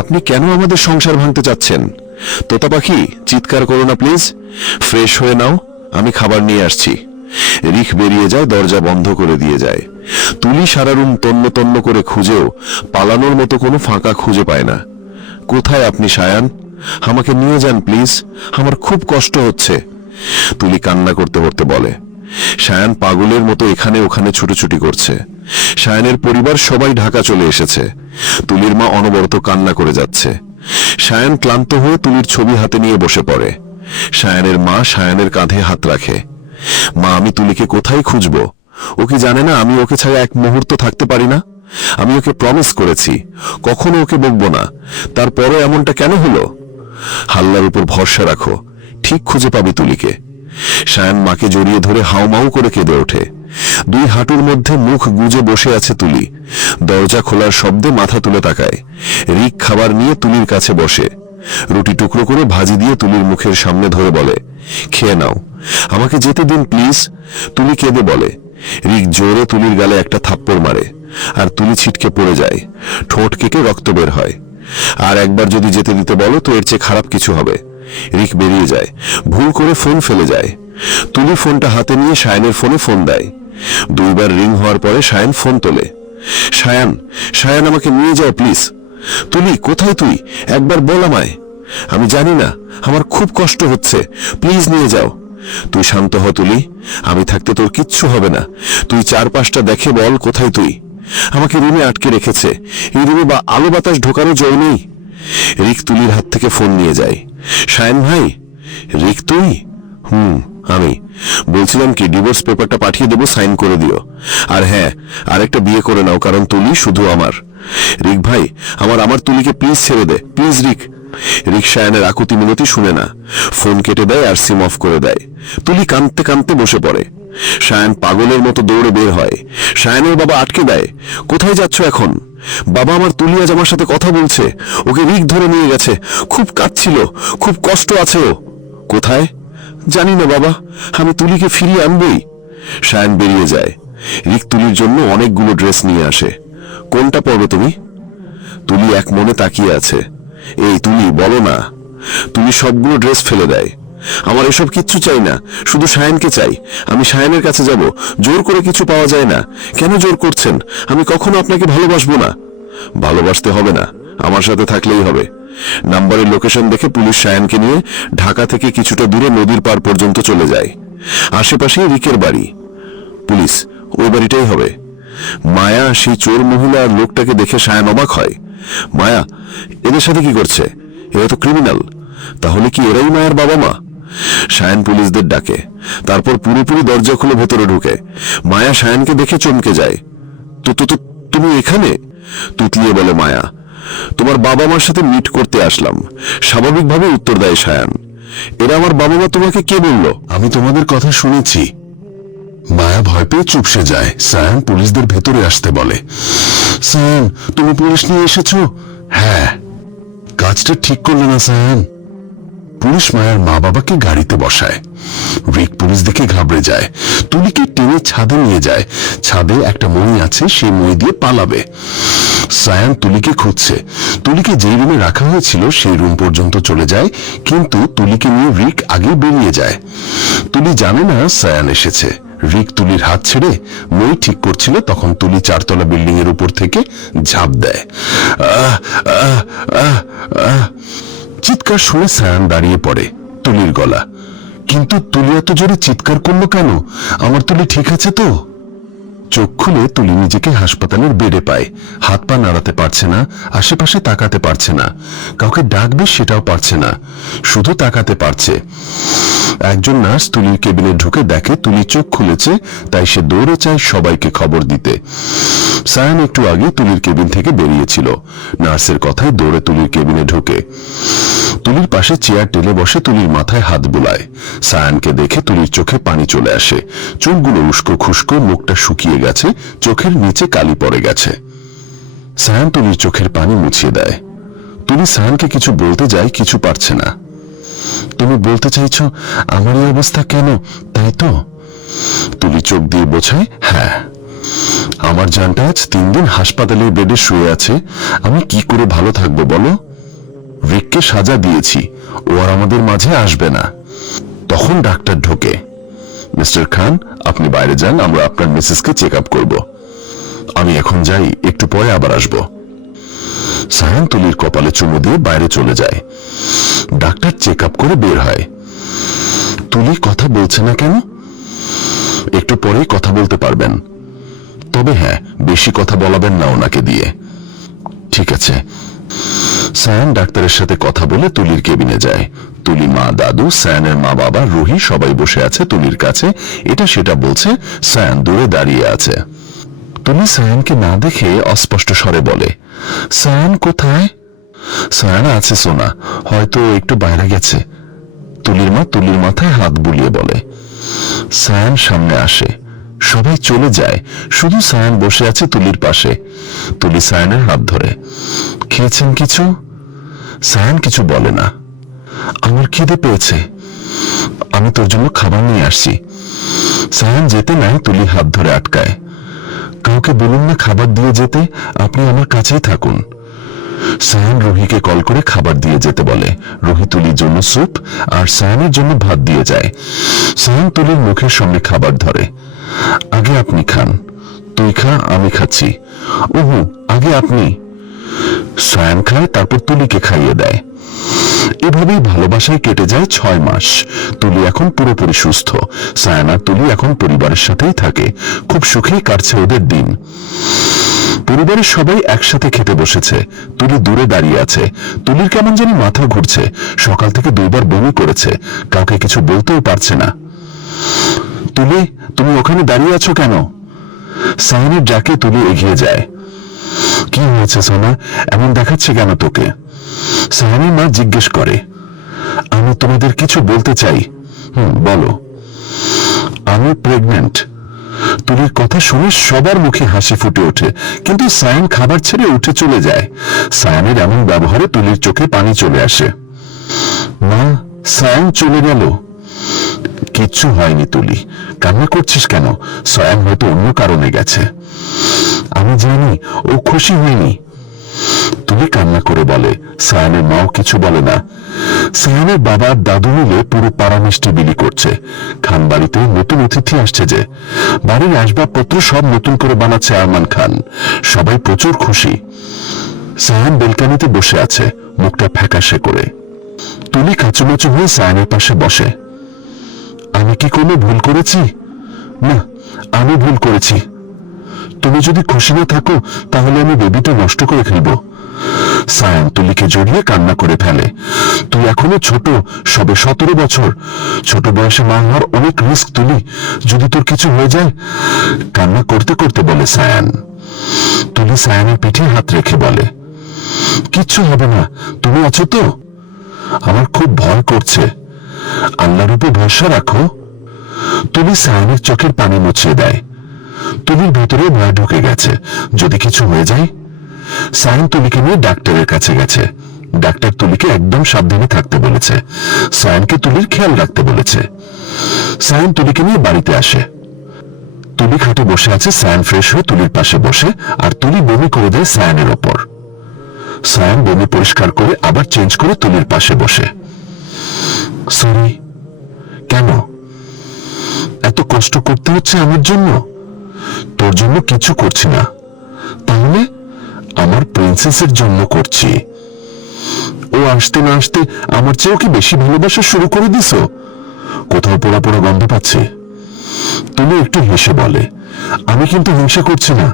আপনি কেন আমাদের সংসার ভাঙতে চাচ্ছেন? তোতা পাখি, চিৎকার করো না প্লিজ, ফ্রেশ হয়ে নাও, আমি খাবার নিয়ে আসছি। রিক বেরিয়ে যায়, দরজা বন্ধ করে দিয়ে যায়। তুলি সারা রুম তন্ন তন্ন করে খুঁজেও পালানোর মতো কোনো ফাঁকা খুঁজে পায় না। কোথায় আপনি সায়ান? আমাকে নিয়ে যান প্লিজ, আমার খুব কষ্ট হচ্ছে। তুলি কান্না করতে করতে বলে। সায়ান পাগলের মতো এখানে ওখানে ছুটোছুটি করছে। সায়ানের পরিবার সবাই ঢাকা চলে এসেছে। তুলির মা অনবরত কান্না করে যাচ্ছে। সায়ান ক্লান্ত হয়ে তুলির ছবি হাতে নিয়ে বসে পড়ে। সায়ানের মা সায়ানের কাঁধে হাত রাখে। মা, আমি তুলিকে কোথায় খুঁজবো? ও কি জানে না আমি ওকে ছাড়া এক মুহূর্ত থাকতে পারি না? আমি ওকে প্রমিস করেছি কখনো ওকে বকবো না, তারপরও এমনটা কেন হলো? হাল্লার উপর ভরসা রাখো, ঠিক খুঁজে পাবি তুলিকে। সায়ান মাকে জড়িয়ে ধরে হাউমাউ করে কেঁদে ওঠে। দুই হাঁটুর মধ্যে মুখ গুজে বসে আছে তুলি। দরজা খোলার শব্দে মাথা তুলে তাকায়। রিক খাবার নিয়ে তুলির কাছে বসে। রুটি টুকরো করে ভাজি দিয়ে তুলির মুখের সামনে ধরে বলে, খেয়ে নাও, আমাকে যেতে দিন প্লিজ। তুলি কেঁদে বলে। রিক জোরে তুলির গালে একটা থাপ্পড় মারে, আর তুলি ছিটকে পড়ে যায়। ঠোঁট কেটে রক্ত বের হয়। আর একবার যদি যেতে দিতে বলো তো এর চেয়ে খারাপ কিছু হবে। রিক বেরিয়ে যায়, ভুল করে ফোন ফেলে যায়। তুলি ফোনটা হাতে নিয়ে সায়নের ফোনে ফোন দেয়। দুইবার রিং হওয়ার পরে সায়ন ফোন তোলে। সায়ান, সায়ান, আমাকে নিয়ে যাও প্লিজ। তুলি, কোথায় তুই? একবার বল আমায়। আমি জানি না, আমার খুব কষ্ট হচ্ছে, প্লিজ নিয়ে যাও। তুই শান্ত হ তুলি, আমি থাকতে তোর কিচ্ছু হবে না। তুই চারপাশটা দেখে বল কোথায় তুই। আমাকে রুমে আটকে রেখেছে, এই রুমে বা আলো বাতাস ঢোকানো জয় নেই। রিক তুলির হাত থেকে ফোন নিয়ে যায়। সায়ন ভাই। রিক, তুই? আমি বলছিলাম কি, ডিভোর্স পেপারটা পাঠিয়ে দেবো, সাইন করে দিও। আর হ্যাঁ, আরেকটা বিয়ে করে নাও, কারণ তুলি শুধু আমার। রিক ভাই, আমার তুলিকে প্লিজ ছেড়ে দে, প্লিজ রিক। রিক সায়নের আকুতি মিনতি শুনে না, ফোন কেটে দেয় আর সিম অফ করে দেয়। তুলি কাঁদতে কাঁদতে বসে পড়ে। সায়ন পাগলের মতো দৌড়ে বের হয়। সায়নের বাবা আটকে দেয়। কোথায় যাচ্ছ এখন? বাবা, আমার তুলি আজ আমার সাথে কথা বলছে, ওকে রিক ধরে নিয়ে গেছে, খুব কাঁদছিল, খুব কষ্ট আছে ও। কোথায়? জানি না বাবা, আমি তুলিকে ফিরিয়ে আনবই। সায়ন বেরিয়ে যায়। রিক তুলির জন্য অনেকগুলো ড্রেস নিয়ে আসে। কোনটা পরবে তুমি? তুলি এক মনে তাকিয়ে আছে। এই তুলি, বলো না। তুলি সবগুলো ড্রেস ফেলে দেয়। আমার এসব কিচ্ছু চাই না, শুধু সায়নকে চাই। আমি সায়নের কাছে যাব, জোর করে কিছু পাওয়া যায় না। কেন জোর করছেন? আমি কখনো আপনাকে ভালোবাসবো না। ভালোবাসতে হবে না, আমার সাথে থাকলেই হবে। নাম্বারের লোকেশন দেখে পুলিশ সায়নকে নিয়ে ঢাকা থেকে কিছুটা দূরে নদীর পার পর্যন্ত চলে যায়। আশেপাশে রিকের বাড়ি। পুলিশ, ওই বাড়িটাই হবে। মায়া, সেই চোর মহিলা আর লোকটাকে দেখে সায়ন অবাক হয়। মায়া, এদের সাথে কি করছে? এরা তো ক্রিমিনাল। তাহলে কি এরাই মায়ের বাবা মা? সায়ন পুলিশদের ডাকে, তারপর পুরোপুরি দরজা খুলে ভেতরে ঢুকে। মায়া সায়নকে দেখে চমকে যায়। তো তো তুমি এখানে? তুতলিয়ে বলে মায়া, তোমার বাবা মার সাথে মিট করতে আসলাম, স্বাভাবিকভাবে উত্তর দেয় সায়ন। এরা আমার বাবা মা তোমাকে কে বললো? আমি তোমাদের কথা শুনেছি। মায়া ভয় পেয়ে চুপসে যায়। সায়ন পুলিশদের ভেতরে আসতে বলে। সায়ন, তুমি পুলিশ নিয়ে এসেছো? হ্যাঁ। কাজটা ঠিক করলে না সায়ন। পুলিশ মায়ার মা বাবাকে গাড়িতে বসায়। রিক পুলিশ দেখে ঘাবড়ে যায়। তুলিকে টেনে ছাদে নিয়ে যায়। ছাদে একটা মই আছে, সেই মই দিয়ে পালাবে। সায়ান তুলিকে খুঁজছে। তুলিকে যেই রুমে রাখা হয়েছিল সেই রুম পর্যন্ত চলে যায়, কিন্তু তুলিকে নিয়ে রিক আগে বেরিয়ে যায়। তুলি জানে না সায়ান এসেছে। রিক তুলির হাত ছেড়ে মই ঠিক করছিল, তখন তুলি 4 তলা বিল্ডিং এর উপর থেকে ঝাঁপ দেয়। চিৎকার শুনে সায়ান দাঁড়িয়ে পড়ে। তুলির গলা। কিন্তু তুলি এত জোরে চিৎকার করলো কেন? আমার তুলি ঠিক আছে তো? চোখ খুলে তুলি নিজেকে হাসপাতালের বেডে পায়। হাত পা নাড়াতে পারছে না, আশেপাশে তাকাতে পারছে না, কাউকে ডাকবে সেটাও পারছে না, শুধু তাকাতে পারছে। একজন নার্স তুলির কেবিনে ঢুকে দেখে তুলি চোখ খুলেছে, তাই সে দৌড়ে চায় সবাইকে খবর দিতে। সায়ান একটু আগে তুলির কেবিন থেকে বেরিয়েছিল। নার্সের কথায় দৌড়ে তুলির কেবিনে ঢোকে। তুলির পাশে চেয়ার টেনে বসে তুলির মাথায় হাত বুলায়। সায়ানকে দেখে তুলির চোখে পানি চলে আসে। চোখগুলো উস্কো খুস্কো, মুখটা শুকিয়ে গেছে, চোখের নিচে কালি পড়ে গেছে। সায়ান তুলির চোখের পানি মুছিয়ে দেয়। তুলি সায়ানকে কিছু বলতে যায়, কিছু পারছে না। তুমি বলতে চাইছো আমার এই অবস্থা কেন, তাই তো? তুলি চোখ দিয়ে বোঝায়, হ্যাঁ। আমার জানটা আজ 3 দিন হাসপাতালের বেডে শুয়ে আছে, আমি কি করে ভালো থাকবো বলো? রিককে সাজা দিয়েছি, ও আর আমাদের মাঝে আসবে না। তখন ডাক্তার ঢোকে। মিস্টার খান, আপনি বাইরে যান, আমরা আপনার মিসেসকে চেক আপ করবো। আমি এখন যাই, একটু পরে আবার আসবো। সায়ান তুলির কপালে চুমু দিয়ে বাইরে চলে যায়। ডাক্তার চেক আপ করে বের হয়। তুলি কথা বলছে না কেন? একটু পরেই কথা বলতে পারবেন, তবে হ্যাঁ, বেশি কথা বলাবেন না ওনাকে দিয়ে। ঠিক আছে। সায়ান ডাক্তারের সাথে কথা বলে তুলির কেবিনে যায়। তুলি মা, দাদু, সায়ানের মা বাবা, রুহি সবাই বসে আছে তুলির কাছে। এটা সেটা বলছে। সায়ান দূরে দাঁড়িয়ে আছে। তুলি সায়ানকে না দেখে অস্পষ্ট স্বরে বলে, সায়ান কোথায়? সায়ান আছে সোনা, হয়তো একটু বাইরে গেছে। তুলির মা তুলির মাথায় হাত বুলিয়ে বলে। সায়ান সামনে আসে। সবাই চলে যায়, শুধু সায়ান বসে আছে তুলির পাশে। তুলি সায়ানের হাত ধরে। খেয়েছেন কিছু? সায়ান কিছু বলে না। আমার খিদে পেয়েছে, আমি তোর জন্য খাবার নিয়ে আসছি। সায়ান যেতে নাই, তুলি হাত ধরে আটকায়। কাউকে বলুন না খাবার দিয়ে যেতে, আপনি আমার কাছেই থাকুন। সায়ান রুহিকে কল করে খাবার দিয়ে যেতে বলে। রুহি তুলির জন্য স্যুপ আর সায়ানের জন্য ভাত দিয়ে যায়। সায়ান তুলির মুখের সামনে খাবার ধরে। আগে আপনি খান। তুই খা, আমি খাচ্ছি। ওহু, আগে আপনি। সায়ান খায়, তারপর তুলিকে খাইয়ে দেয়। এভাবেই ভালোবাসায় কেটে যায় 6 মাস। তুলি এখন পুরোপুরি সুস্থ। সায়ান আর তুলি এখন পরিবারের সাথেই থাকে। খুব সুখেই কাটছে ওদের দিন। পরিবারের সবাই একসাথে খেতে বসেছে। তুলি দূরে দাঁড়িয়ে আছে। তুলির কেমন জানি মাথা ঘুরছে। সকাল থেকে 2 বার বমি করেছে, কাউকে কিছু বলতেও পারছে না। তুলি, তুমি ওখানে দাঁড়িয়ে আছো কেন? সায়ানের ডাকে তুলি এগিয়ে যায়। কি হয়েছে সোনা, এমন দেখাচ্ছে কেন তোকে? সায়ানের মা জিজ্ঞেস করে। আমি তোমাদের কিছু বলতে চাই। বলো। আমি প্রেগন্যান্ট। তুলির কথা শুনে সবার মুখে হাসি ফুটে ওঠে, কিন্তু সায়ান খাবার ছেড়ে উঠে চলে যায়। সায়ানের এমন ব্যবহারে তুলির চোখে পানি চলে আসে। মা, সায়ান চলে গেল। কিচ্ছু হয়নি তুলি, কান্না করছিস কেন? সায়ান হয়তো অন্য কারণে গেছে। আমি জানি ও খুশি হয়নি। তুলি কান্না করে বলে। সায়ানের মাও কিছু বলে না। সায়ানের বাবা আর দাদু মিলে পুরো পাড়া মিষ্টি বিলি করছে। খান বাড়িতে নতুন অতিথি আসছে যে, বাড়ির আসবাবপত্র সব নতুন করে বানাচ্ছে আরমান খান। সবাই প্রচুর খুশি। সায়ান বেলকানিতে বসে আছে, মুখটা ফ্যাকাশে করে। তুলি কাচুমাচু হয়ে সায়ানের পাশে বসে। আমি কি কোনো ভুল করেছি? না, আমি ভুল করেছি। তুমি যদি খুশি না থাকো, তাহলে আমি বেবিটা নষ্ট করে ফেলবো। সায়ান তুলিকে জড়িয়ে কান্না করে ফেলে। তুই এখনো ছোট, সবে 17 বছর। ছোট বয়সে মা হওয়ার অনেক রিস্ক তুলি, যদি তোর কিছু হয়ে যায়। কান্না করতে করতে বলে সায়ান। তুলি সায়ানের পিঠে হাত রেখে বলে, কিচ্ছু হবে না, তুমি আছো তো? আমার খুব ভয় করছে। আল্লাহর উপর ভরসা রাখো। তুলি সায়ানের চোখের পানি মুছিয়ে দেয়। তুলির ভেতরে ভয় ঢুকে গেছে, যদি কিছু হয়ে যায়। সায়ান তুলিকে নিয়ে ডাক্তারের কাছে গেছে। ডাক্তার তুলিকে একদম সাবধানে থাকতে বলেছে। সায়ানকে তুলির খেয়াল রাখতে বলেছে। সায়ান তুলিকে নিয়ে বাড়িতে আসে। তুলি খাটে বসে আছে। সায়ান ফ্রেশ হয়ে তুলির পাশে বসে, আর তুলি বমি করে দেয় সায়ানের ওপর। সায়ান বমি পরিষ্কার করে আবার চেঞ্জ করে তুলির পাশে বসে। সরি। কেন? এত কষ্ট করতে হচ্ছে আমার জন্য? তোর জন্য কিছু করছি না। তাহলে? আমার প্রিন্সেসের জন্য করছি। ও আসতে না আসতে আমার চেয়েও কি বেশি ভালোবাসা শুরু করে দিছো? কোথাও পোড়া পোড়া গন্ধ পাচ্ছি। তুলি একটু হেসে বলে, আমি কিন্তু হিংসা করছি না,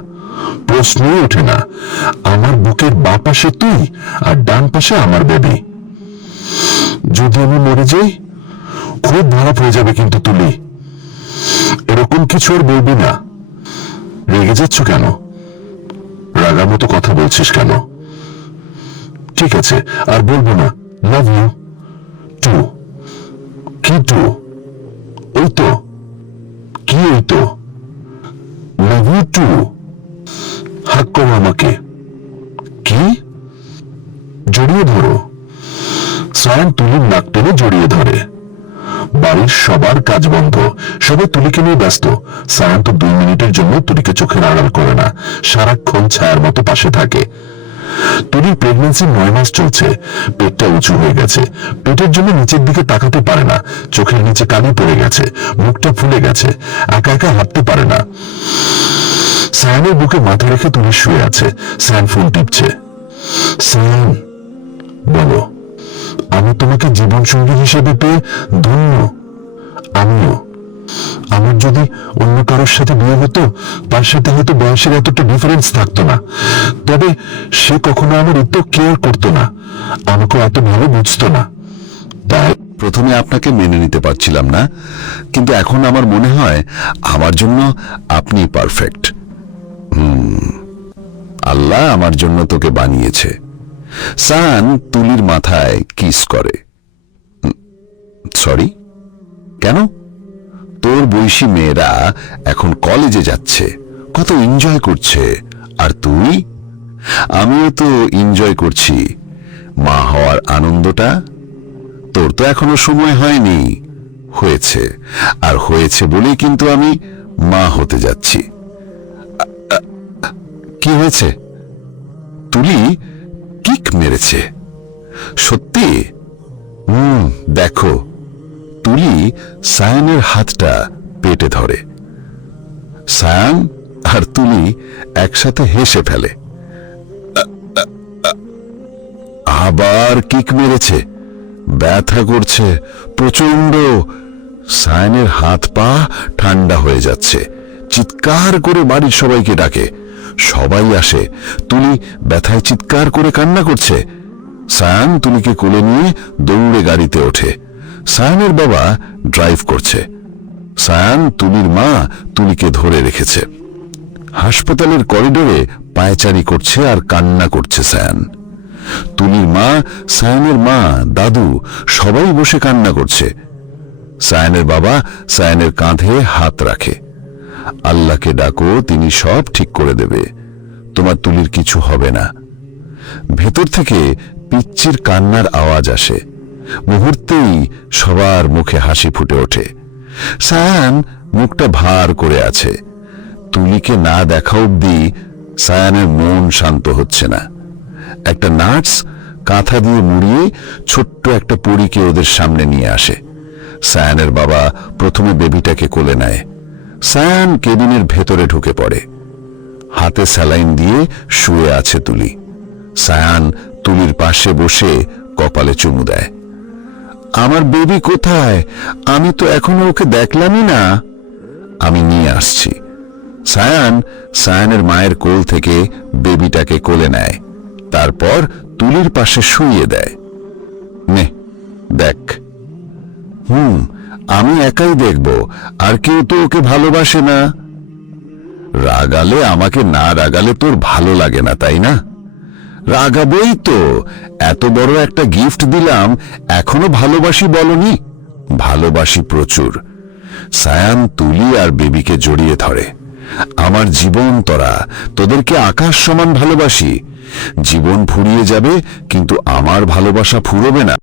প্রশ্নই ওঠে না। আমার বুকের বাঁ পাশে তুই আর ডান পাশে আমার বেবি। যদি আমি মরে যাই খুব খারাপ হয়ে যাবে কিন্তু তুলি, এরকম কিছু আর বলবি না। রেগে যাচ্ছ কেন? রাগার মতো কথা বলছিস কেন? ঠিক আছে, আর বলবো না। Love you too. কি টু? ওই তো। কি ওই তো? Love you too. হাক করো আমাকে। কি? জড়িয়ে ধরো। সায়ান তুলির নাক টেনে জড়িয়ে ধরে। বাড়ির সবার কাজ বন্ধ, সবাই তুলিকে নিয়ে ব্যস্ত। সায়ান তো 2 মিনিটের জন্য তুলিকে চোখের আড়াল করে না, সারাক্ষণ ছায়ার মতো পাশে থাকে। তুলির প্রেগন্যান্সি 9 মাস চলছে, পেটটা উঁচু হয়ে গেছে, পেটের জন্য নিচের দিকে তাকাতে পারে না, চোখের নিচে কালি পড়ে গেছে, মুখটা ফুলে গেছে, একা একা হাঁটতে পারে না। সায়ানের বুকে মাথা রেখে তুলি শুয়ে আছে। সায়ান ফোন টিপছে। সায়ান, বলো, আমি তোমাকে জীবন সঙ্গী হিসেবে পেয়ে ধন্য। আমিও। আমার যদি অন্য কারোর সাথে বিয়ে হতো, তার সাথে হয়তো বয়সের এতটা ডিফারেন্স থাকতো না, তবে সে কখনো আমার এত কেয়ার করতো না, আমাকে এত ভালো বুঝতো না। তাই প্রথমে আপনাকে মেনে নিতে পারছিলাম না, কিন্তু এখন আমার মনে হয় আমার জন্য আপনি পারফেক্ট। আল্লাহ আমার জন্য তোকে বানিয়েছে। সায়ান তুলির মাথায় কিস করে। সরি, কেন? তোর বয়সী মেয়েরা এখন কলেজে যাচ্ছে, কত এনজয় করছে, আর তুই? আমিও তো এনজয় করছি মা হওয়ার আনন্দটা। তোর তো এখনো সময় হয়নি, হয়েছে, আর হয়েছে বলেই কিন্তু আমি মা হতে যাচ্ছি। কি হয়েছে? তুলি কিক মেরেছে। সত্যি? দেখো। তুলি সায়ানের হাতটা পেটে ধরে। সায়ান আর তুলি একসাথে হেসে ফেলে। আবার কিক মেরেছে, ব্যথা করছে প্রচন্ড। সায়ানের হাত পা ঠান্ডা হয়ে যাচ্ছে, চিৎকার করে বাড়ির সবাইকে ডাকে। সবাই আসে। তুলি ব্যথায় চিৎকার করে কান্না করছে। সায়ান তুলিকে কোলে নিয়ে দৌড়ে গাড়িতে ওঠে। সায়ানের বাবা ড্রাইভ করছে। সায়ান তুলির মা তুলিকে ধরে রেখেছে। হাসপাতালের করিডোরে পায়চারি করছে আর কান্না করছে সায়ান। তুলির মা, সায়ানের মা, দাদু সবাই বসে কান্না করছে। সায়ানের বাবা সায়ানের কাঁধে হাত রাখে। আল্লাহকে ডাকো, তিনি সব ঠিক করে দেবে, তোমার তুলির কিছু হবে না। ভেতর থেকে পিচ্চির কান্নার আওয়াজ আসে। মুহূর্তেই সবার মুখে হাসি ফুটে ওঠে। সায়ান মুখটা ভার করে আছে। তুলিকে না দেখা অবধি সায়ানের মন শান্ত হচ্ছে না। একটা নার্স কাঁথা দিয়ে মুড়িয়ে ছোট্ট একটা পরীকে ওদের সামনে নিয়ে আসে। সায়ানের বাবা প্রথমে বেবিটাকে কোলে নেয়। সায়ান কেবিনের ভেতরে ঢুকে পড়ে। হাতে স্যালাইন দিয়ে শুয়ে আছে তুলি। সায়ান তুলির পাশে বসে কপালে চুমু দেয়। আমার বেবি কোথায়? আমি তো এখনো ওকে দেখলামই না। আমি নিয়ে আসছি। সায়ান সায়ানের মায়ের কোল থেকে বেবিটাকে কোলে নেয়, তারপর তুলির পাশে শুইয়ে দেয়। নে দেখ। আমি একাই দেখব, আর কেউ তো ওকে ভালোবাসে না। রাগালে আমাকে না রাগালে তোর ভালো লাগে না, তাই না? রাগাবই তো, এত বড় একটা গিফট দিলাম, এখনো ভালোবাসি বলনি? ভালোবাসি প্রচুর। সায়ান তুলি আর বেবিকে জড়িয়ে ধরে। আমার জীবন তোরা, তোদেরকে আকাশ সমান ভালোবাসি। জীবন ফুরিয়ে যাবে, কিন্তু আমার ভালোবাসা ফুরোবে না।